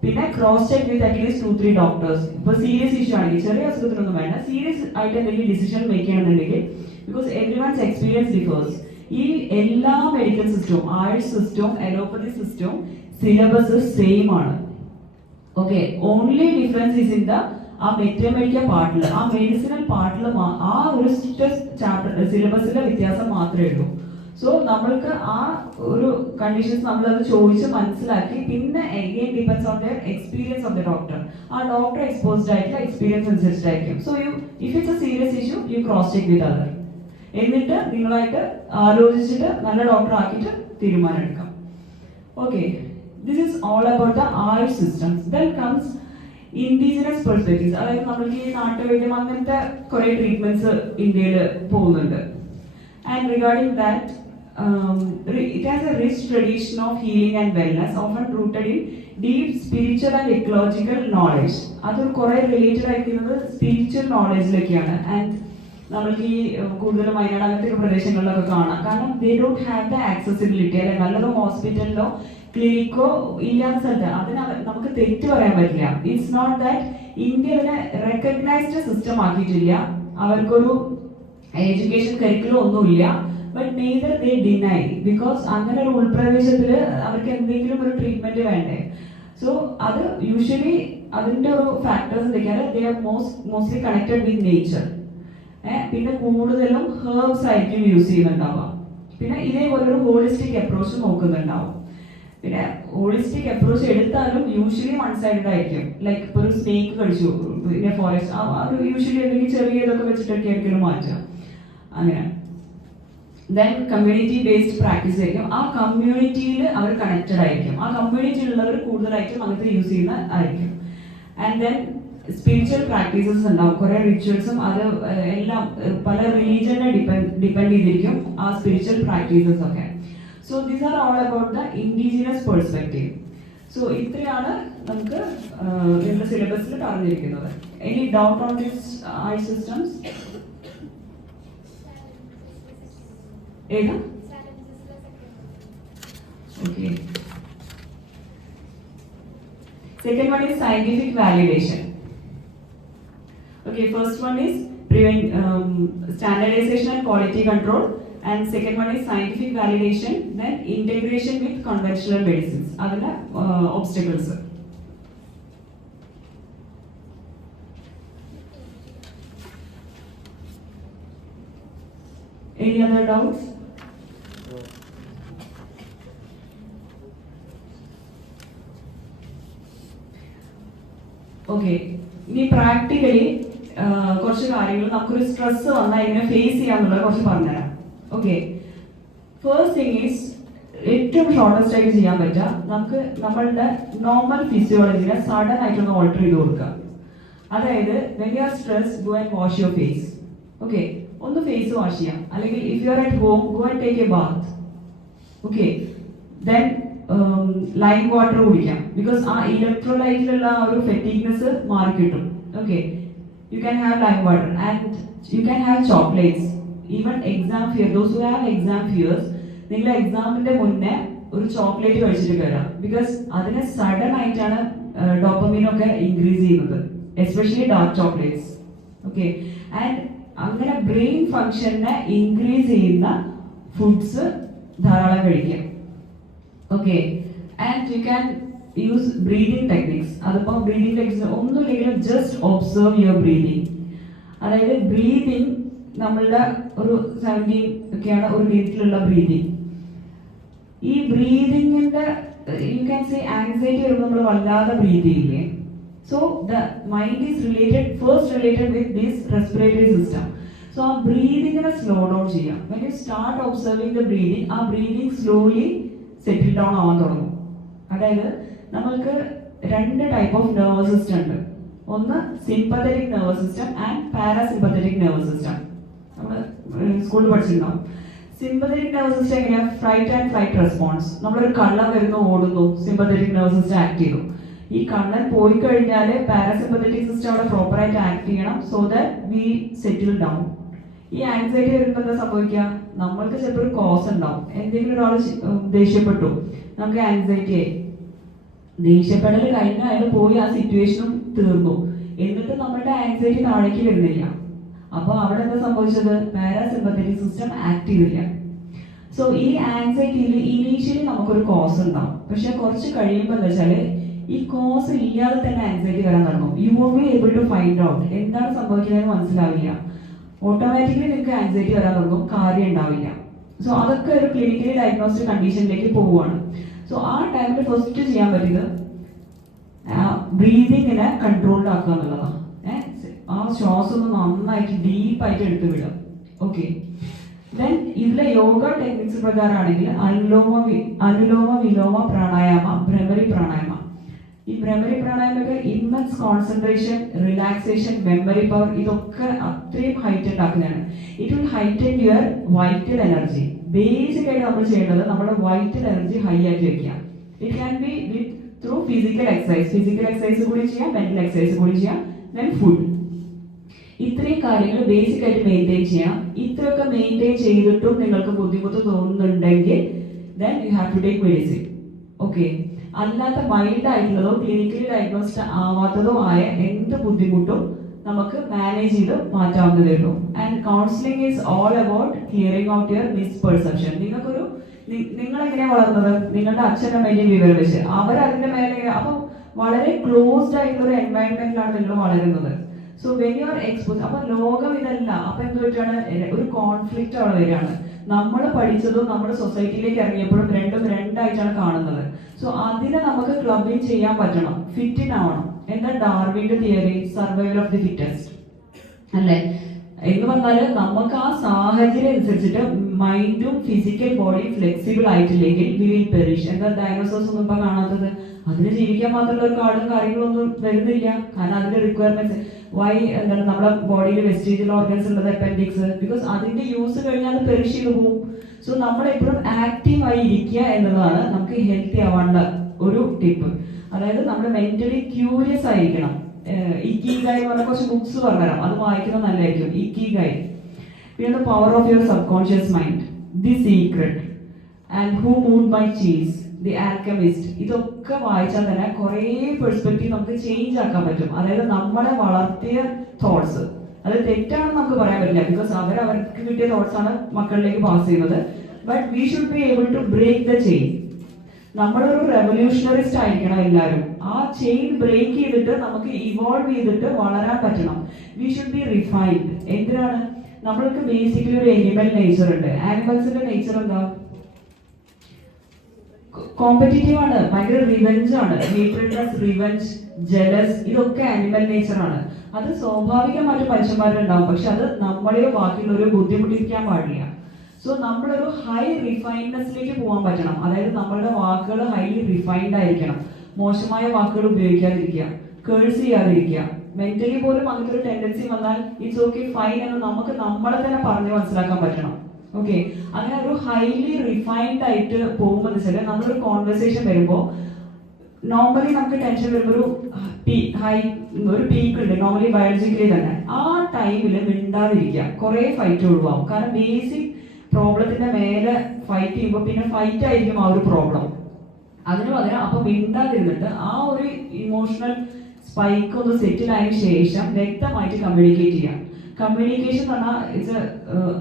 പിന്നെ cross check with at least 2-3 doctors. ഇപ്പോൾ സീരിയസ് ഇഷ്യൂ ആണെങ്കിൽ, ചെറിയ അസുഖത്തിനൊന്നും വേണ്ട, സീരിയസ് ആയിട്ട് എന്തെങ്കിലും ഡിസിഷൻ മേക്ക് ചെയ്യണമെന്നുണ്ടെങ്കിൽ, because every one's experience differs. ഈ എല്ലാ മെഡിക്കൽ സിസ്റ്റവും, ആയുഷ് സിസ്റ്റവും അലോപ്പതി സിസ്റ്റവും സിലബസ് സെയിം ആണ്. Okay, only difference is in the ah metamedical പാർട്ടിൽ, ആ മെഡിസിനൽ പാർട്ടിൽ ആ ഒരു ചാപ്റ്റർ സിലബസിലെ വ്യത്യാസം മാത്രമേ ഉള്ളൂ. സോ നമ്മൾക്ക് ആ ഒരു കണ്ടീഷൻസ് നമ്മളത് ചോദിച്ച് മനസ്സിലാക്കി പിന്നെ again depends on their experience of the doctor. ആ ഡോക്ടർ എക്സ്പോസ്ഡ് ആയിട്ടുള്ള എക്സ്പീരിയൻസ് അനുസരിച്ചായിരിക്കും. So you if it's a serious issue you cross check with other. എന്നിട്ട് നിങ്ങളായിട്ട് ആലോചിച്ചിട്ട് നല്ല ഡോക്ടർ ആക്കിയിട്ട് തീരുമാനം എടുക്കാം. Okay, this is all about the AYUSH systems. Then comes indigenous perspectives. അതായത് നമ്മൾക്ക് ഈ നാട്ടുവൈദ്യം അങ്ങനത്തെ കുറെ ട്രീറ്റ്മെന്റ്സ് ഇന്ത്യയിൽ പോകുന്നുണ്ട്. And regarding that, it has a rich tradition of healing and wellness, often rooted in deep spiritual and ecological knowledge. അത് കുറെ റിലേറ്റഡ് ആയിരിക്കുന്നത് സ്പിരിച്വൽ നോളജിലൊക്കെയാണ്. ആൻഡ് നമ്മൾക്ക് ഈ കൂടുതലും വയനാട് അങ്ങനത്തെ പ്രദേശങ്ങളിലൊക്കെ കാണാം. കാരണം they don't have the accessibility, അല്ലെ നല്ലൊരു ഹോസ്പിറ്റലിലോ ക്ലിനിക്കോ ഇല്ലാത്ത സ്ഥലത്ത്. അതിന് നമുക്ക് തെറ്റ് പറയാൻ പറ്റില്ല. ഇറ്റ്സ് നോട്ട് ദാറ്റ് ഇന്ത്യ അതിനെ റെക്കഗ്നൈസ്ഡ് സിസ്റ്റം ആക്കിയിട്ടില്ല, അവർക്കൊരു എഡ്യൂക്കേഷൻ കരിക്കുലം ഒന്നുമില്ല. But neither they deny, because അങ്ങനെ ഒരു ഉൾപ്രദേശത്തിൽ അവർക്ക് എന്തെങ്കിലും ഒരു ട്രീറ്റ്മെന്റ് വേണ്ടേ. സോ അത് യൂഷ്വലി അതിന്റെ ഒരു ഫാക്ടേഴ്സ് എന്തൊക്കെയാണ്, they are mostly connected with nature. പിന്നെ കൂടുതലും ഹെർബ്സ് ആയിരിക്കും യൂസ് ചെയ്യുന്നുണ്ടാവുക. പിന്നെ ഇതേപോലൊരു ഹോളിസ്റ്റിക് അപ്രോച്ച് നോക്കുന്നുണ്ടാവും. പിന്നെ ഹോളിസ്റ്റിക് അപ്രോച്ച് എടുത്താലും യൂഷ്വലി വൺ സൈഡഡ് ആയിരിക്കും. ലൈക്ക് ഇപ്പോൾ ഒരു സ്നേക്ക് കടിച്ചു പിന്നെ ഫോറസ്റ്റ്, അത് യൂഷ്വലി എന്തെങ്കിലും ചെറിയ ഇതൊക്കെ വെച്ചിട്ടൊക്കെ ആയിരിക്കും മാറ്റുക. അങ്ങനെ ദെൻ കമ്മ്യൂണിറ്റി ബേസ്ഡ് പ്രാക്ടീസ് ആയിരിക്കും. ആ കമ്മ്യൂണിറ്റിയിൽ അവർ കണക്റ്റഡ് ആയിരിക്കും. ആ കമ്മ്യൂണിറ്റിയിലുള്ളവർ കൂടുതലായിട്ടും അങ്ങനത്തെ യൂസ് ചെയ്യുന്ന ആയിരിക്കും. ആൻഡ് ദെൻ സ്പിരിച്വൽ പ്രാക്ടീസസ് ഉണ്ടാവും, കുറേ റിച്വൽസും. അത് എല്ലാം പല റിലീജിയനെ ഡിപ്പെൻഡ് ചെയ്തിരിക്കും ആ സ്പിരിച്വൽ പ്രാക്ടീസസ് ഒക്കെ. So these are all about the indigenous perspective. So ഇത്രയാണ് നമുക്ക് നിങ്ങളുടെ സിലബസിൽ പറഞ്ഞിരിക്കുന്നത്. Any doubt on this I systems? ഏതാ? Okay. Second one is scientific validation. Okay, first one is standardization and quality control, and second one is scientific validation, then integration with conventional medicines. Adala obstacles. Any other doubts? Okay, ഇനി practically കുറച്ച് കാര്യങ്ങൾ നമുക്കൊരു stress വന്നാൽ എങ്ങനെ face ചെയ്യാന്നുള്ളത് കുറച്ച് പറഞ്ഞുതരാം. Okay, first thing is ഏറ്റവും ഷോർട്ടസ്റ്റ് ആയിട്ട് ചെയ്യാൻ പറ്റുക, നമുക്ക് നമ്മളുടെ നോർമൽ ഫിസിയോളജിനെ സഡൻ ആയിട്ടൊന്ന് ഓൾട്ടർ ചെയ്ത് കൊടുക്കുക. അതായത് when you are stress, go and wash your face. Okay, ഒന്ന് ഫേസ് വാഷ് ചെയ്യാം. അല്ലെങ്കിൽ if you are at home, go and take a bath. Okay, then lime water കുടിക്കാം. ബിക്കോസ് ആ ഇലക്ട്രോലൈറ്റിലുള്ള ആ ഒരു ഫെറ്റീഗ്നെസ് മാറി കിട്ടും. Okay, you can have lime water and you can have chocolates. Even exam fear, those who have exam fears, നിങ്ങൾ എക്സാമിന്റെ മുന്നേ ഒരു ചോക്ലേറ്റ് കഴിച്ചിട്ട് വരാം. ബിക്കോസ് അതിനെ സഡൻ ആയിട്ടാണ് ഡോപ്പമീനൊക്കെ ഇൻക്രീസ് ചെയ്യുന്നത്, especially dark chocolates. Okay, and അങ്ങനെ ബ്രെയിൻ ഫങ്ഷനെ ഇൻക്രീസ് ചെയ്യുന്ന ഫുഡ്സ് ധാരാളം കഴിക്കാം. Okay, and you can use breathing techniques. അതിപ്പോ ബ്രീതിങ് ടെക്നിക്സ് ഒന്നുമില്ലെങ്കിലും ജസ്റ്റ് ഒബ്സർവ് യുവർ ബ്രീതിങ്. അതായത് ബ്രീതിങ് നമ്മളുടെ ഒരു 17 ഒക്കെയാണ് ഒരു മിനിറ്റിലുള്ള ബ്രീതിങ്. ഈ ബ്രീതിങ്ങിന്റെ യു ക്യാൻ സേ ആങ്സൈറ്റി വരുമ്പോൾ നമ്മൾ വല്ലാതെ ബ്രീത് ചെയ്യില്ലേ. So the mind is related with this respiratory system. So ആ ബ്രീതിങ്ങിനെ സ്ലോ ഡൗൺ ചെയ്യാം. When you start observing the breathing, ആ ബ്രീതിങ് സ്ലോലി സെറ്റിൽ ഡൗൺ ആവാൻ തുടങ്ങും. അതായത് നമ്മൾക്ക് 2 ടൈപ്പ് ഓഫ് നെർവസ് സിസ്റ്റം ഉണ്ട്. ഒന്ന് sympathetic nervous system and parasympathetic nervous system. നമ്മൾ സ്കൂളിൽ പഠിച്ചിട്ടുണ്ടാവും. സിമ്പത്തറ്റിക് നെർവസ് സിസ്റ്റം എങ്ങനെയാ? Flight and flight response. നമ്മളൊരു കള്ളൻ വരുന്നു, ഓടുന്നു, സിമ്പത്തറ്റിക് നെർവസ് സിസ്റ്റം ആക്ട് ചെയ്തു. ഈ കള്ളൻ പോയി കഴിഞ്ഞാൽ പാരാസിമ്പത്തറ്റിക് സിസ്റ്റം അവിടെ പ്രോപ്പറായിട്ട് ആക്ട് ചെയ്യണം, so that we settle down. ഈ ആൻസൈറ്റി വരുമ്പോൾ എന്താ സംഭവിക്കുക? നമ്മൾക്ക് ചിലപ്പോൾ ഒരു കോസ് ഉണ്ടാവും. എന്തെങ്കിലും ഒരാൾ ദേഷ്യപ്പെട്ടു, നമുക്ക് ആൻസൈറ്റി ആയി. ദേഷ്യപ്പെടൽ കഴിഞ്ഞ അയാൾ പോയി, ആ സിറ്റുവേഷനും തീർന്നു. എന്നിട്ട് നമ്മളുടെ ആൻസൈറ്റി താഴേക്ക് വരുന്നില്ല. അപ്പൊ അവിടെ എന്താ സംഭവിച്ചത്? പാരാസിമ്പത്തറ്റിക് സിസ്റ്റം ആക്ട് ചെയ്തില്ല. സോ ഈ ആൻസൈറ്റിയിൽ ഇനീഷ്യലി നമുക്കൊരു കോസ് ഉണ്ടാവും. പക്ഷെ കുറച്ച് കഴിയുമ്പോൾ എന്താ വെച്ചാല് ഈ കോസ് ഇല്ലാതെ തന്നെ ആൻസൈറ്റി വരാൻ തുടങ്ങും. You won't be able to find out എന്താണ് സംഭവിക്കുന്നതെന്ന് മനസ്സിലാവില്ല. ഓട്ടോമാറ്റിക്കലി നിങ്ങൾക്ക് ആൻസൈറ്റി വരാൻ തുടങ്ങും, കാര്യം ഉണ്ടാവില്ല. സോ അതൊക്കെ ഒരു ക്ലിനിക്കലി ഡയഗ്നോസ്റ്റിക് കണ്ടീഷനിലേക്ക് പോവുകയാണ്. സോ ആ ടൈമിൽ ഫസ്റ്റ് ചെയ്യാൻ പറ്റിയത് ബ്രീതിങ്ങിനെ കൺട്രോൾഡ് ആക്കുക എന്നുള്ളതാണ്. ആ ശ്വാസം ഒന്ന് നന്നായിട്ട് ഡീപ്പായിട്ട് എടുത്തു വിടുക. ഓക്കെ, ദെൻ ഇതിലെ യോഗ ടെക്നിക്സ് പ്രകാരമാണെങ്കിൽ അനുലോമ വിലോമ പ്രാണായാമ, ഭ്രമരി പ്രാണായാമ. ഈ ഭ്രമരി പ്രാണായാമൊക്കെ immense concentration, relaxation, memory power, ഇതൊക്കെ അത്രയും ഹൈറ്റൻഡ് ആക്കുന്നതാണ്. It will heighten your vital energy. Basic ആയിട്ട് നമ്മൾ ചെയ്യേണ്ടത് നമ്മുടെ വൈറ്റൽ എനർജി ഹൈ ആക്കി വെക്കുക. It can be with through physical exercise കൂടി ചെയ്യാം, മെന്റൽ എക്സസൈസ് കൂടി ചെയ്യാം, ദെൻ ഫുഡ്. ഇത്രയും കാര്യങ്ങൾ ബേസിക് ആയിട്ട് മെയിൻറ്റെയിൻ ചെയ്യാം. ഇത്രയൊക്കെ മെയിൻറ്റെയിൻ ചെയ്തിട്ടും നിങ്ങൾക്ക് ബുദ്ധിമുട്ട് തോന്നുന്നുണ്ടെങ്കിൽ then you have to take medicine. Okay, അല്ലാത്ത മൈൽഡ് ആയിട്ടുള്ളതോ ക്ലിനിക്കലി ഡയഗ്നോസ്ഡ് ആവാത്തതോ ആയ എന്ത് ബുദ്ധിമുട്ടും നമുക്ക് മാനേജ് ചെയ്ത് മാറ്റാവുന്നതേ ഉള്ളൂ. And counselling is all about clearing out your misperception. നിങ്ങൾ എങ്ങനെയാണ് വളർന്നത്? നിങ്ങളുടെ അച്ഛനമ്മേന്റെയും വിവരം വെച്ച് അവരതിന്റെ മേലെ, അപ്പൊ വളരെ ക്ലോസ്ഡ് ആയിട്ടുള്ള ഒരു എൻവയൺമെന്റിലാണ് നിങ്ങൾ വളരുന്നത്. So when you are expose, അപ്പൊ ലോകം ഇതല്ല. അപ്പൊ എന്ത് പറ്റാണ്? ഒരു കോൺഫ്ലിക്റ്റ് അവിടെ വരികയാണ്. നമ്മൾ പഠിച്ചതും നമ്മൾ സൊസൈറ്റിയിലേക്ക് ഇറങ്ങിയപ്പോഴും രണ്ടും രണ്ടായിട്ടാണ് കാണുന്നത്. സോ അതിനെ നമുക്ക് ക്ലബിങ് ചെയ്യാൻ പറ്റണം, ഫിറ്റിൻ ആവണം. എന്താ ഡാർവിന്റെ theory, survival of the fittest അല്ലേ? എന്ന് പറഞ്ഞാൽ നമുക്ക് ആ സാഹചര്യം അനുസരിച്ചിട്ട് മൈൻഡും ഫിസിക്കൽ ബോഡിയും ഫ്ലെക്സിബിൾ ആയിട്ടില്ലെങ്കിൽ വി വിൽ പെരിഷ്. എന്താ ഡൈനോസോഴ്സ് ഒന്നും ഇപ്പൊ കാണാത്തത്? അതിന് ജീവിക്കാൻ മാത്രമുള്ള ഒരു കാർഡും കാര്യങ്ങളൊന്നും വരുന്നില്ല. കാരണം അതിന്റെ റിക്വയർമെന്റ്സ് വൈ എന്താണ് നമ്മുടെ ബോഡിയിൽ വെസ്റ്റേജൽ ഓർഗൻസ് ഉള്ളത്, അപ്പൻഡിക്സ്, ബിക്കോസ് അതിന്റെ യൂസ് കഴിഞ്ഞാൽ അത് പെരിഷ് ചെയ്ത് പോകും. സോ നമ്മൾ എപ്പോഴും ആക്റ്റീവ് ആയി ഇരിക്കുക എന്നതാണ് നമുക്ക് ഹെൽത്തി ആവാനുള്ള ഒരു ടിപ്പ്. അതായത് നമ്മൾ മെന്റലി ക്യൂരിയസ് ആയിരിക്കണം. ഇക്കിഗായ് എന്ന് പറഞ്ഞ കുറച്ച് ബുക്സ് പറഞ്ഞുതരാം, അത് വായിക്കുന്നത് നല്ലതായിരിക്കും. ഇക്കിഗായ്, പിന്നെ power of your sub conscious mind, the secret and who moved my cheese, the alchemist. ഇതൊക്കെ വായിച്ചാൽ തന്നെ കുറേ പെർസ്പെക്റ്റീവ് നമുക്ക് ചേഞ്ച് ആക്കാൻ പറ്റും. അതായത് നമ്മളെ വളർത്തിയ തോട്ട്സ്, അത് തെറ്റാണെന്ന് നമുക്ക് പറയാൻ പറ്റില്ല, ബിക്കോസ് അവർക്ക് കിട്ടിയ തോട്ട്സ് ആണ് മക്കളിലേക്ക് പാസ് ചെയ്യുന്നത്. But we should be able to break the chain. നമ്മളൊരു റെവല്യൂഷണറിസ്റ്റ് ആയിരിക്കണം എല്ലാവരും. ആ ചെയിൻ ബ്രേക്ക് ചെയ്തിട്ട് നമുക്ക് ഇവോൾവ് ചെയ്തിട്ട് വളരാൻ പറ്റണം. V should B refined. എന്തിനാണ്? നമ്മൾക്ക് ബേസിക്കലി ഒരു അനിമൽ നേച്ചർ ഉണ്ട്. ആനിമൽസിന്റെ നേച്ചർ എന്താ? കോമ്പറ്റീറ്റീവ് ആണ്, ഭയങ്കര റിവെഞ്ച് ആണ്. ഹേറ്റ്രഡ്നെസ്, റിവെഞ്ച്, ജലസ്, ഇതൊക്കെ ആനിമൽ നേച്ചർ ആണ്. അത് സ്വാഭാവികമായിട്ട് മനുഷ്യന്മാരുണ്ടാവും, പക്ഷെ അത് നമ്മളെയോ ബാക്കിയുള്ളവരെയോ ബുദ്ധിമുട്ടിക്കാൻ പാടില്ല. സോ നമ്മളൊരു ഹൈ റിഫൈൻഡ്നെസ്സിലേക്ക് പോകാൻ പറ്റണം. അതായത് നമ്മളുടെ വാക്കുകൾ ഹൈലി റിഫൈൻഡ് ആയിരിക്കണം. മോശമായ വാക്കുകൾ ഉപയോഗിക്കാതിരിക്കുക, കേഴ്സ് ചെയ്യാതിരിക്കുക. മെന്റലി പോലും അങ്ങനത്തെ ഒരു ടെൻഡൻസി വന്നാൽ ഇറ്റ്സ് ഓക്കെ, ഫൈൻ എന്ന് നമുക്ക് നമ്മളെ തന്നെ പറഞ്ഞ് മനസ്സിലാക്കാൻ പറ്റണം. ഓക്കെ, അങ്ങനെ ഒരു ഹൈലി റിഫൈൻഡ് ആയിട്ട് പോകുമ്പോൾ വെച്ചാൽ നമ്മളൊരു കോൺവെർസേഷൻ വരുമ്പോൾ നോർമലി നമുക്ക് ടെൻഷൻ വരുമ്പോൾ ഒരു പീക്ക് ഉണ്ട് നോർമലി ബയോളജിക്കലി തന്നെ. ആ ടൈമിൽ മിണ്ടാതിരിക്കുക, കുറെ ഫൈറ്റ് ഒഴിവാകും. കാരണം ബേസിക് പ്രോബ്ലത്തിന്റെ മേലെ ഫൈറ്റ് ചെയ്യുമ്പോൾ പിന്നെ ഫൈറ്റ് ആയിരിക്കും ആ ഒരു പ്രോബ്ലം. അതിന് പകരം അപ്പൊ മിണ്ടാതിരുന്നിട്ട് ആ ഒരു ഇമോഷണൽ സ്പൈക്ക് ഒന്ന് സെറ്റിൽ ആയതിനു ശേഷം വ്യക്തമായിട്ട് കമ്മ്യൂണിക്കേറ്റ് ചെയ്യാം. കമ്മ്യൂണിക്കേഷൻ എന്ന് പറഞ്ഞാൽ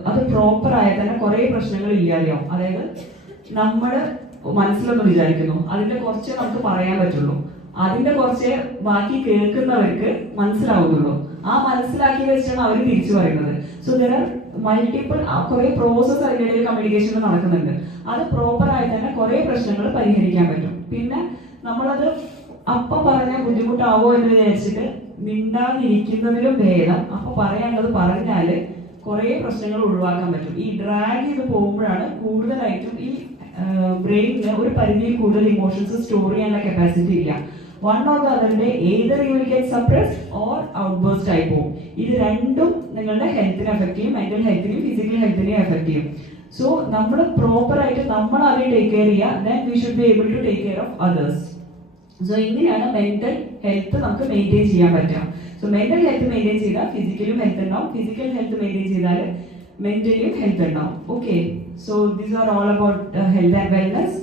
അത് പ്രോപ്പർ ആയാൽ തന്നെ കുറെ പ്രശ്നങ്ങൾ ഇല്ലാതെയാവും. അതായത് നമ്മൾ മനസ്സിലൊന്ന് വിചാരിക്കുന്നു, അതിന്റെ കുറച്ചേ നമുക്ക് പറയാൻ പറ്റുള്ളൂ, അതിന്റെ കുറച്ചേ ബാക്കി കേൾക്കുന്നവർക്ക് മനസ്സിലാവുന്നുള്ളൂ. ആ മനസ്സിലാക്കി വെച്ചാണ് അവർ തിരിച്ചു പറയുന്നത്. സോ ദർ ആർ മൾട്ടിപ്പിൾ കുറെ പ്രോസസ് അതിൻ്റെ ഇടയിൽ കമ്മ്യൂണിക്കേഷനിൽ നടക്കുന്നുണ്ട്. അത് പ്രോപ്പർ ആയി തന്നെ കുറെ പ്രശ്നങ്ങൾ പരിഹരിക്കാൻ പറ്റും. പിന്നെ നമ്മളത് അപ്പൊ പറഞ്ഞാൽ ബുദ്ധിമുട്ടാവോ എന്ന് വിചാരിച്ചിട്ട് മിണ്ടാതിരിക്കുന്നതിലും ഭേദം അപ്പൊ പറയാനുള്ളത് പറഞ്ഞാല് കുറെ പ്രശ്നങ്ങൾ ഒഴിവാക്കാൻ പറ്റും. ഈ ഡ്രാഗ് ചെയ്ത് പോകുമ്പോഴാണ് കൂടുതലായിട്ടും ഈ ബ്രെയിനിന് ഒരു പരിധിയിൽ കൂടുതൽ ഇമോഷൻസ് സ്റ്റോർ ചെയ്യാനുള്ള കപ്പാസിറ്റി ഇല്ല. വൺ ഓർ ദ അതറിന്റെ either you will get suppressed or outburst ആയി പോകും. ഇത് രണ്ടും നിങ്ങളുടെ ഹെൽത്തിനെ എഫക്ട് ചെയ്യും, മെന്റൽ ഹെൽത്തിനെയും ഫിസിക്കൽ ഹെൽത്തിനെയും എഫക്ട് ചെയ്യും. സോ നമ്മൾ പ്രോപ്പർ ആയിട്ട് നമ്മൾ ആദ്യം ടേക്ക് കെയർ ചെയ്യുക, then we should be able to take care of others. So ഇങ്ങനെയാണ് മെന്റൽ ഹെൽത്ത് നമുക്ക് മെയിൻറ്റെയിൻ ചെയ്യാൻ പറ്റുക. സോ മെന്റൽ ഹെൽത്ത് മെയിൻറ്റെയിൻ ചെയ്താൽ ഫിസിക്കലും ഹെൽത്ത് ഉണ്ടാവും, ഫിസിക്കൽ ഹെൽത്ത് മെയിൻറ്റെയിൻ ചെയ്താൽ mentally health now. Okay, so these are all about health and wellness.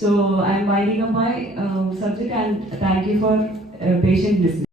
So I am winding up my subject and thank you for patient listening.